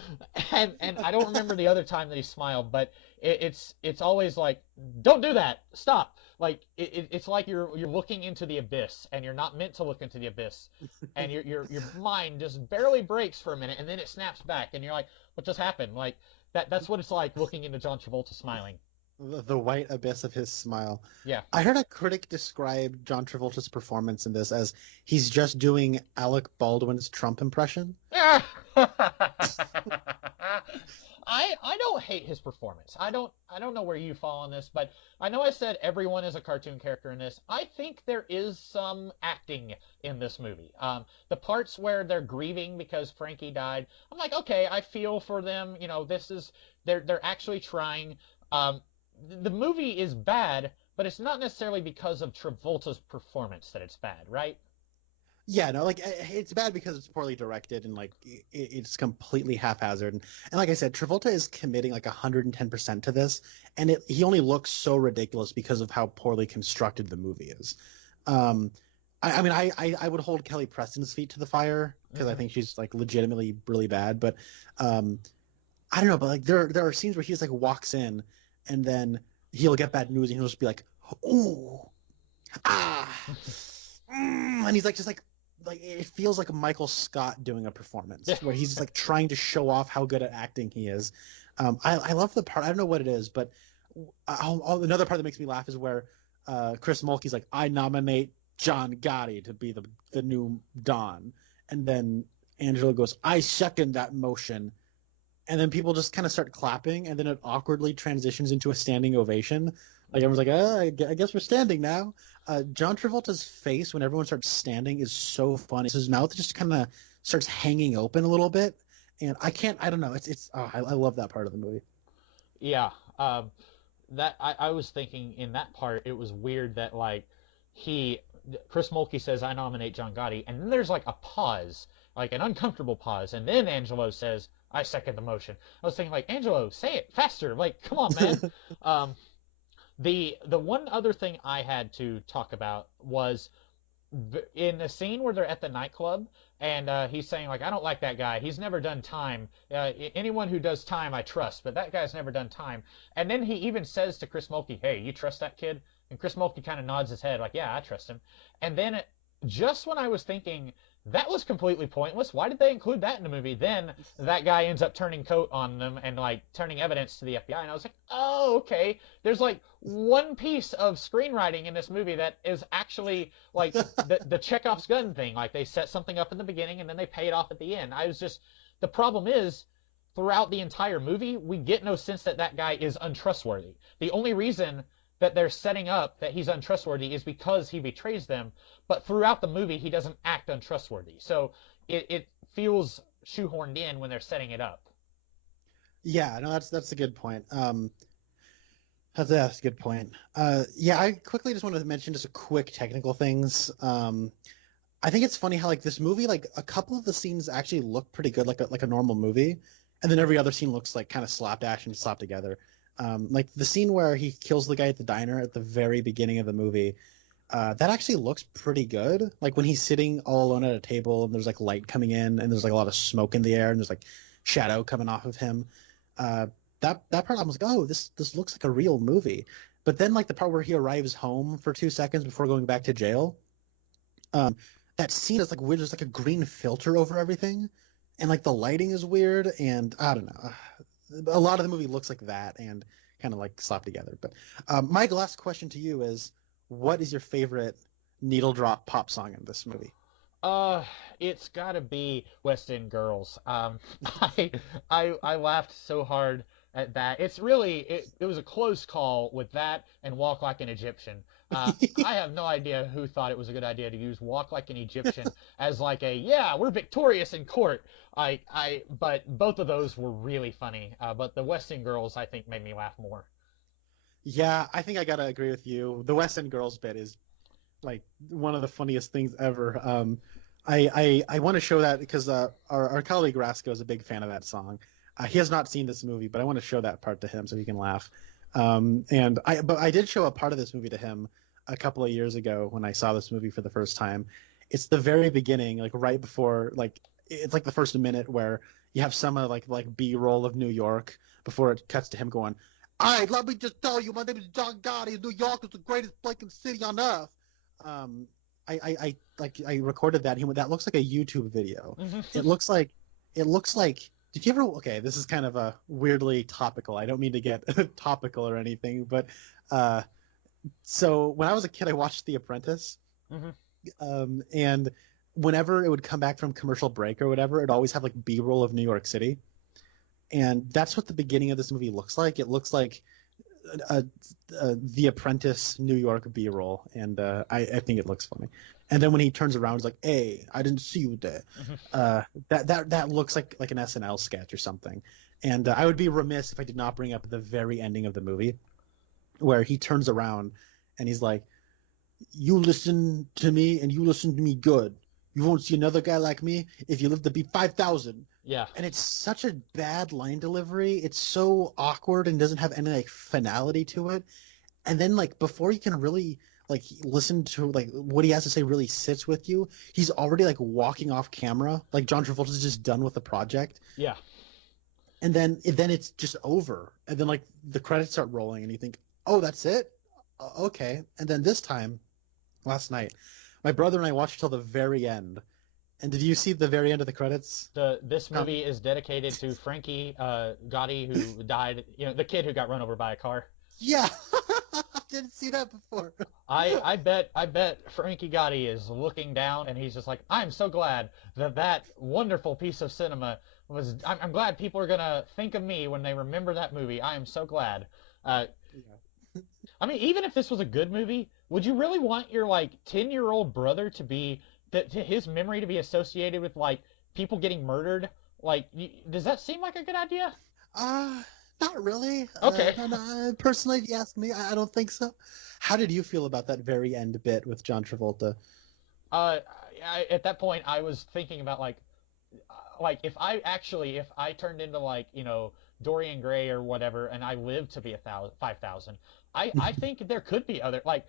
And I don't remember the other time that he smiled, but it's always like, don't do that, stop. Like it's like you're looking into the abyss, and you're not meant to look into the abyss, and your mind just barely breaks for a minute, and then it snaps back, and you're like, what just happened? Like that's what it's like looking into John Travolta smiling. The white abyss of his smile. Yeah. I heard a critic describe John Travolta's performance in this as he's just doing Alec Baldwin's Trump impression. I don't hate his performance. I don't know where you fall on this, but I know I said everyone is a cartoon character in this. I think there is some acting in this movie. The parts where they're grieving because Frankie died, I'm like, okay, I feel for them. You know, they're actually trying. The movie is bad, but it's not necessarily because of Travolta's performance that it's bad, right? Yeah, no, like it's bad because it's poorly directed and like it's completely haphazard. And like I said, Travolta is committing like 110% to this, and he only looks so ridiculous because of how poorly constructed the movie is. I mean, I would hold Kelly Preston's feet to the fire because I think she's like legitimately really bad. But I don't know, but like there are scenes where he just like walks in. And then he'll get bad news, and he'll just be like, "Ooh, and he's like, just like it feels like Michael Scott doing a performance where he's like trying to show off how good at acting he is. I love the part. I don't know what it is, but another part that makes me laugh is where Chris Mulkey's like, "I nominate John Gotti to be the new Don," and then Angela goes, "I second that motion." And then people just kind of start clapping, and then it awkwardly transitions into a standing ovation. Like everyone's like, I guess we're standing now. John Travolta's face when everyone starts standing is so funny. His mouth just kind of starts hanging open a little bit, and I don't know. I love that part of the movie. Yeah. that I was thinking in that part, it was weird that like he Chris Mulkey says I nominate John Gotti, and then there's like a pause, like an uncomfortable pause, and then Angelo says I second the motion. I was thinking like Angelo, say it faster, like come on, man. um, the one other thing I had to talk about was in the scene where they're at the nightclub and he's saying like I don't like that guy, he's never done time, anyone who does time I trust, but that guy's never done time. And then he even says to Chris Mulkey, hey, you trust that kid? And Chris Mulkey kind of nods his head like yeah, I trust him. And then just when I was thinking that was completely pointless, why did they include that in the movie, then that guy ends up turning coat on them and like turning evidence to the FBI, and I was like, oh, okay, there's like one piece of screenwriting in this movie that is actually like the Chekhov's gun thing, like they set something up in the beginning and then they pay it off at the end. I was just, the problem is throughout the entire movie we get no sense that that guy is untrustworthy. The only reason that they're setting up that he's untrustworthy is because he betrays them, but throughout the movie he doesn't act untrustworthy. So it feels shoehorned in when they're setting it up. Yeah, no, that's a good point. That's a good point. Yeah, I quickly just wanted to mention just a quick technical things. I think it's funny how like this movie, like a couple of the scenes actually look pretty good, like a normal movie, and then every other scene looks like kind of slapdash and slapped together. Like the scene where he kills the guy at the diner at the very beginning of the movie, that actually looks pretty good. Like when he's sitting all alone at a table and there's like light coming in and there's like a lot of smoke in the air and there's like shadow coming off of him. That part I was like, oh, this looks like a real movie. But then like the part where he arrives home for 2 seconds before going back to jail, that scene is like weird. There's like a green filter over everything, and like the lighting is weird, and I don't know. A lot of the movie looks like that and kind of like slapped together. But Mike, last question to you is, what is your favorite needle drop pop song in this movie? It's gotta be West End Girls. I laughed so hard at that. It's really it was a close call with that and Walk Like an Egyptian. I have no idea who thought it was a good idea to use Walk Like an Egyptian as like a yeah, we're victorious in court. But both of those were really funny. But the West End Girls I think made me laugh more. Yeah, I think I gotta agree with you. The West End Girls bit is like one of the funniest things ever. I want to show that because our colleague Rasco is a big fan of that song. He has not seen this movie, but I want to show that part to him so he can laugh. But I did show a part of this movie to him a couple of years ago when I saw this movie for the first time. It's the very beginning, like right before, like it's like the first minute where you have some like B-roll of New York before it cuts to him going, "All right, let me just tell you, my name is John Gotti. New York is the greatest fucking city on earth." I recorded that. That looks like a YouTube video. It looks like. Did you ever? Okay, this is kind of a weirdly topical. I don't mean to get topical or anything, but so when I was a kid, I watched The Apprentice, and whenever it would come back from commercial break or whatever, it'd always have like B-roll of New York City, and that's what the beginning of this movie looks like. It looks like The Apprentice New York B-roll, and I think it looks funny. And then when he turns around, he's like, "Hey, I didn't see you there." That looks like an SNL sketch or something. And I would be remiss if I did not bring up the very ending of the movie, where he turns around and he's like, "You listen to me, and you listen to me good. You won't see another guy like me if you live to be 5,000." Yeah. And it's such a bad line delivery. It's so awkward and doesn't have any like finality to it. And then like before you can really like listen to like what he has to say really sits with you, he's already like walking off camera. Like John Travolta's just done with the project. Yeah. And then it's just over. And then like the credits start rolling and you think, "Oh, that's it? Okay." And then this time, last night, my brother and I watched till the very end. And did you see the very end of the credits? This movie is dedicated to Frankie Gotti, who died. You know, the kid who got run over by a car. Yeah, I didn't see that before. I bet Frankie Gotti is looking down and he's just like, I'm so glad that wonderful piece of cinema was. I'm glad people are gonna think of me when they remember that movie. I am so glad. Yeah. I mean, even if this was a good movie, would you really want your like 10-year-old brother to be to his memory to be associated with like people getting murdered? Like, does that seem like a good idea? Not really. Okay. No, personally, if you ask me, I don't think so. How did you feel about that very end bit with John Travolta? Uh, at that point, I was thinking about like if I turned into like Dorian Gray or whatever, and I lived to be 5,000, I think there could be other like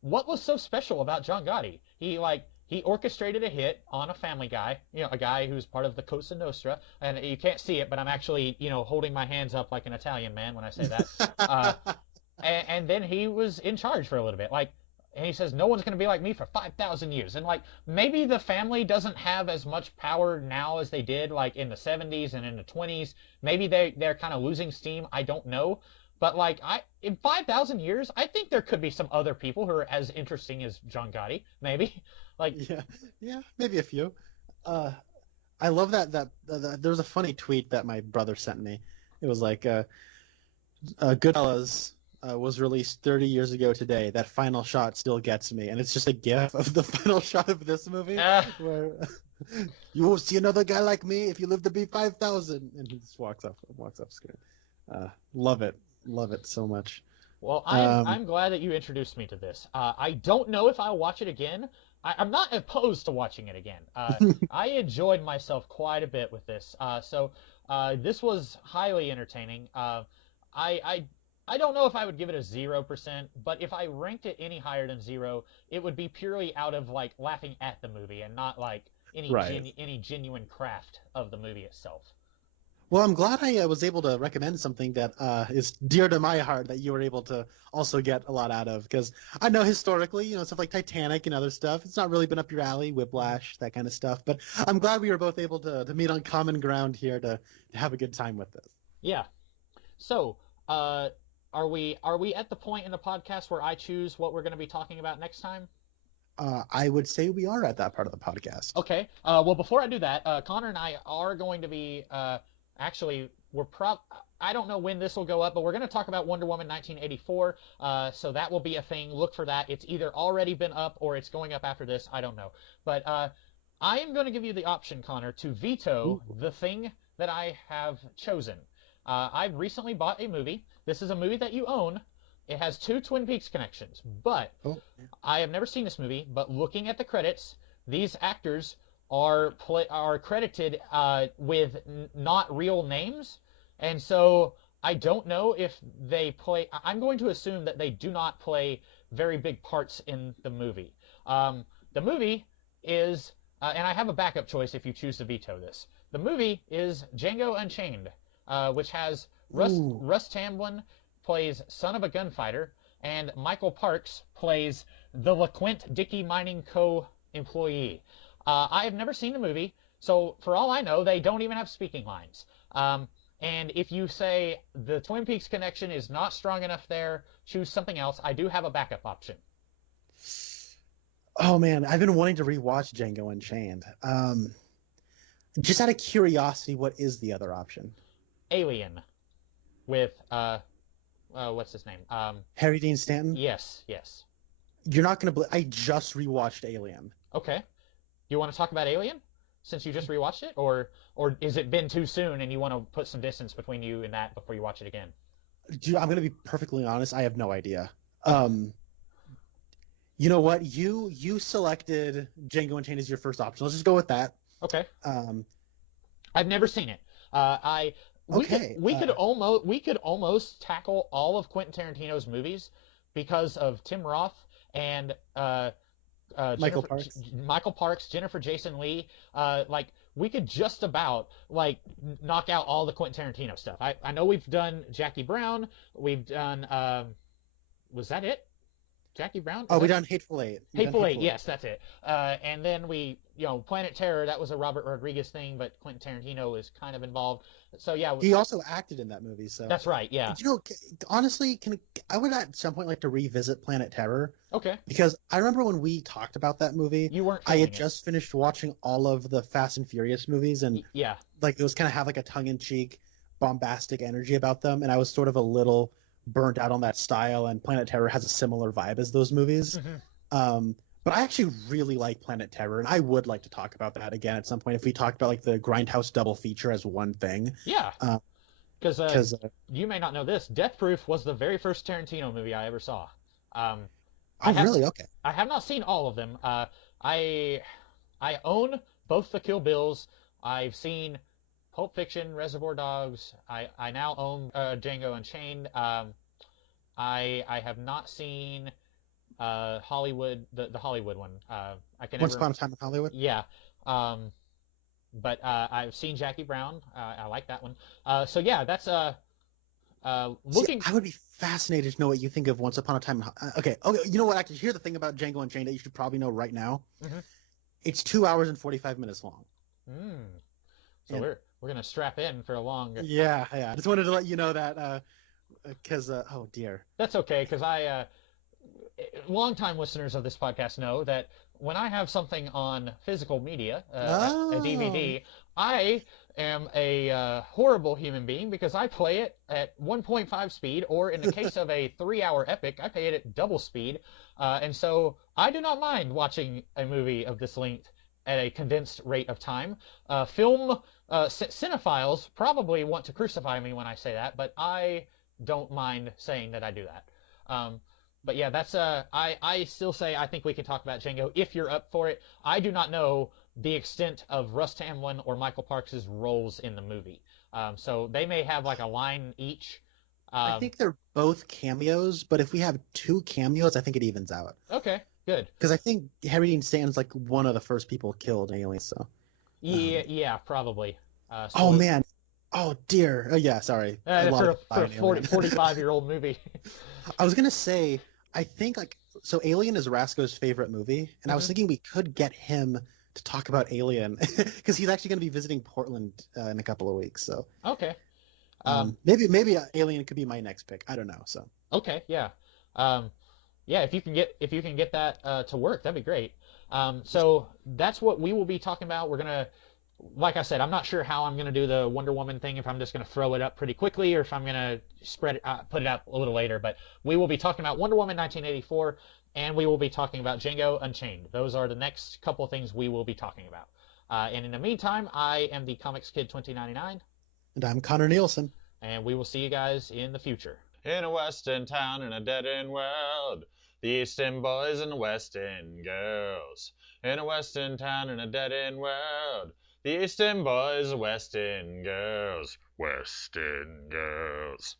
what was so special about John Gotti? He orchestrated a hit on a Family Guy, a guy who's part of the Cosa Nostra, and you can't see it, but I'm actually holding my hands up like an Italian man when I say that. Uh, and then he was in charge for a little bit, and he says no one's going to be like me for 5,000 years, and like maybe the family doesn't have as much power now as they did like in the 70s and in the 20s. Maybe they're kind of losing steam. I don't know, but like in 5,000 years, I think there could be some other people who are as interesting as John Gotti. Maybe like Yeah, yeah, maybe a few. Uh, I love that there's a funny tweet that my brother sent me. It was like, Goodfellas was released 30 years ago today. That final shot still gets me, and it's just a gif of the final shot of this movie where you won't see another guy like me if you live to be 5,000, and he just walks off screen. Love it so much. Well, Um, I'm glad that you introduced me to this. I don't know if I'll watch it again. I'm not opposed to watching it again. I enjoyed myself quite a bit with this. This was highly entertaining. I, I I don't know if I would give it a 0%, but if I ranked it any higher than 0, it would be purely out of like laughing at the movie and not like right. any genuine craft of the movie itself. Well, I'm glad I was able to recommend something that is dear to my heart that you were able to also get a lot out of. Because I know historically, stuff like Titanic and other stuff, it's not really been up your alley, Whiplash, that kind of stuff. But I'm glad we were both able to meet on common ground here to have a good time with this. Yeah. So, are we at the point in the podcast where I choose what we're going to be talking about next time? I would say we are at that part of the podcast. Okay. Well, before I do that, Connor and I are going to be actually I don't know when this will go up, but we're going to talk about Wonder Woman 1984. So that will be a thing. Look for that. It's either already been up or it's going up after this. I don't know. But I am going to give you the option, Connor, to veto Ooh. the thing that I have chosen. I've recently bought a movie. This is a movie that you own. It has two Twin Peaks connections, but Oh, I have never seen this movie, but looking at the credits, these actors are credited with not real names, and so I don't know if they play. I'm going to assume that they do not play very big parts in the movie. The movie is, and I have a backup choice if you choose to veto this. The movie is Django Unchained, which has ooh. Russ Tamblyn plays son of a gunfighter, and Michael Parks plays the LeQuint Dickey Mining Co. employee. I have never seen the movie, so for all I know, they don't even have speaking lines. And if you say the Twin Peaks connection is not strong enough there, choose something else. I do have a backup option. Oh man, I've been wanting to rewatch Django Unchained. Just out of curiosity, what is the other option? Alien with what's his name? Harry Dean Stanton? Yes, yes. You're not gonna believe I just rewatched Alien. Okay. You want to talk about Alien since you just rewatched it, or is it been too soon and you want to put some distance between you and that before you watch it again? Dude, I'm gonna be perfectly honest. I have no idea. You know what? You selected Django Unchained as your first option. Let's just go with that. Okay. Um, I've never seen it. okay. We could almost tackle all of Quentin Tarantino's movies because of Tim Roth and Michael Parks. Michael Parks, Jennifer Jason Leigh. Like we could just about like knock out all the Quentin Tarantino stuff. I know we've done Jackie Brown. We've done was that it? Jackie Brown? Oh, we done Hateful Eight. Hateful Eight, yes, that's it. And then Planet Terror, that was a Robert Rodriguez thing, but Quentin Tarantino is kind of involved. So yeah, He also acted in that movie, so. that's right. Yeah. Honestly, I would at some point like to revisit Planet Terror Okay. because I remember when we talked about that movie, You weren't. I had feeling it. just finished watching all of the Fast and Furious movies, and Yeah. like those kind of have like a tongue-in-cheek, bombastic energy about them, and I was sort of a little burnt out on that style. And Planet Terror has a similar vibe as those movies. But I actually really like Planet Terror, and I would like to talk about that again at some point if we talked about like the Grindhouse double feature as one thing. Yeah. Uh, Because Because you may not know this, Death Proof was the very first Tarantino movie I ever saw. Um, I oh, have really? Okay. I have not seen all of them. I I own both the Kill Bills. I've seen Pulp Fiction, Reservoir Dogs. I now own Django Unchained. I have not seen Hollywood, the Hollywood one. I can Once never. Upon a Time in Hollywood. Yeah. Um, but I've seen Jackie Brown. I like that one. So yeah, that's See, looking. I would be fascinated to know what you think of Once Upon a Time. Okay, okay. You know what? Actually, here's the thing about Django Unchained that you should probably know right now. Mhm. It's 2 hours and 45 minutes long. Mm. So And we're gonna strap in for a long. yeah, yeah. I just wanted to let you know that because oh dear. That's okay, because longtime listeners of this podcast know that when I have something on physical media, a Oh. DVD, I am a horrible human being because I play it at 1.5 speed, or in the case of a 3-hour epic, I play it at double speed. And so I do not mind watching a movie of this length at a condensed rate of time. Film cinephiles probably want to crucify me when I say that, but I don't mind saying that I do that. But yeah, that's I still say I think we can talk about Django if you're up for it. I do not know the extent of Russ Tamblyn or Michael Parks' roles in the movie. So they may have like a line each. I think they're both cameos, but if we have two cameos, I think it evens out. Okay, good. Because I think Harry Dean Stanton's like one of the first people killed in Aliens. So. Yeah, probably. Oh man. Oh dear. Oh yeah. Sorry. A lot of for a 45-year-old movie. I was gonna say, I think like so. Alien is Rasco's favorite movie, and I was thinking we could get him to talk about Alien because he's actually gonna be visiting Portland in a couple of weeks. So Okay. maybe Alien could be my next pick. I don't know. So Okay, yeah. Yeah, if you can get that to work, that'd be great. So that's what we will be talking about. We're gonna, like I said, I'm not sure how I'm gonna do the Wonder Woman thing. If I'm just gonna throw it up pretty quickly, or if I'm gonna spread it, put it out a little later. But we will be talking about Wonder Woman 1984, and we will be talking about Django Unchained. Those are the next couple things we will be talking about. And in the meantime, I am the Comics Kid 2099, and I'm Connor Nielsen. and we will see you guys in the future. In a western town in a dead-end world, the East End boys and the West End girls. In a western town in a dead-end world, the East End boys, the West End girls. West End girls.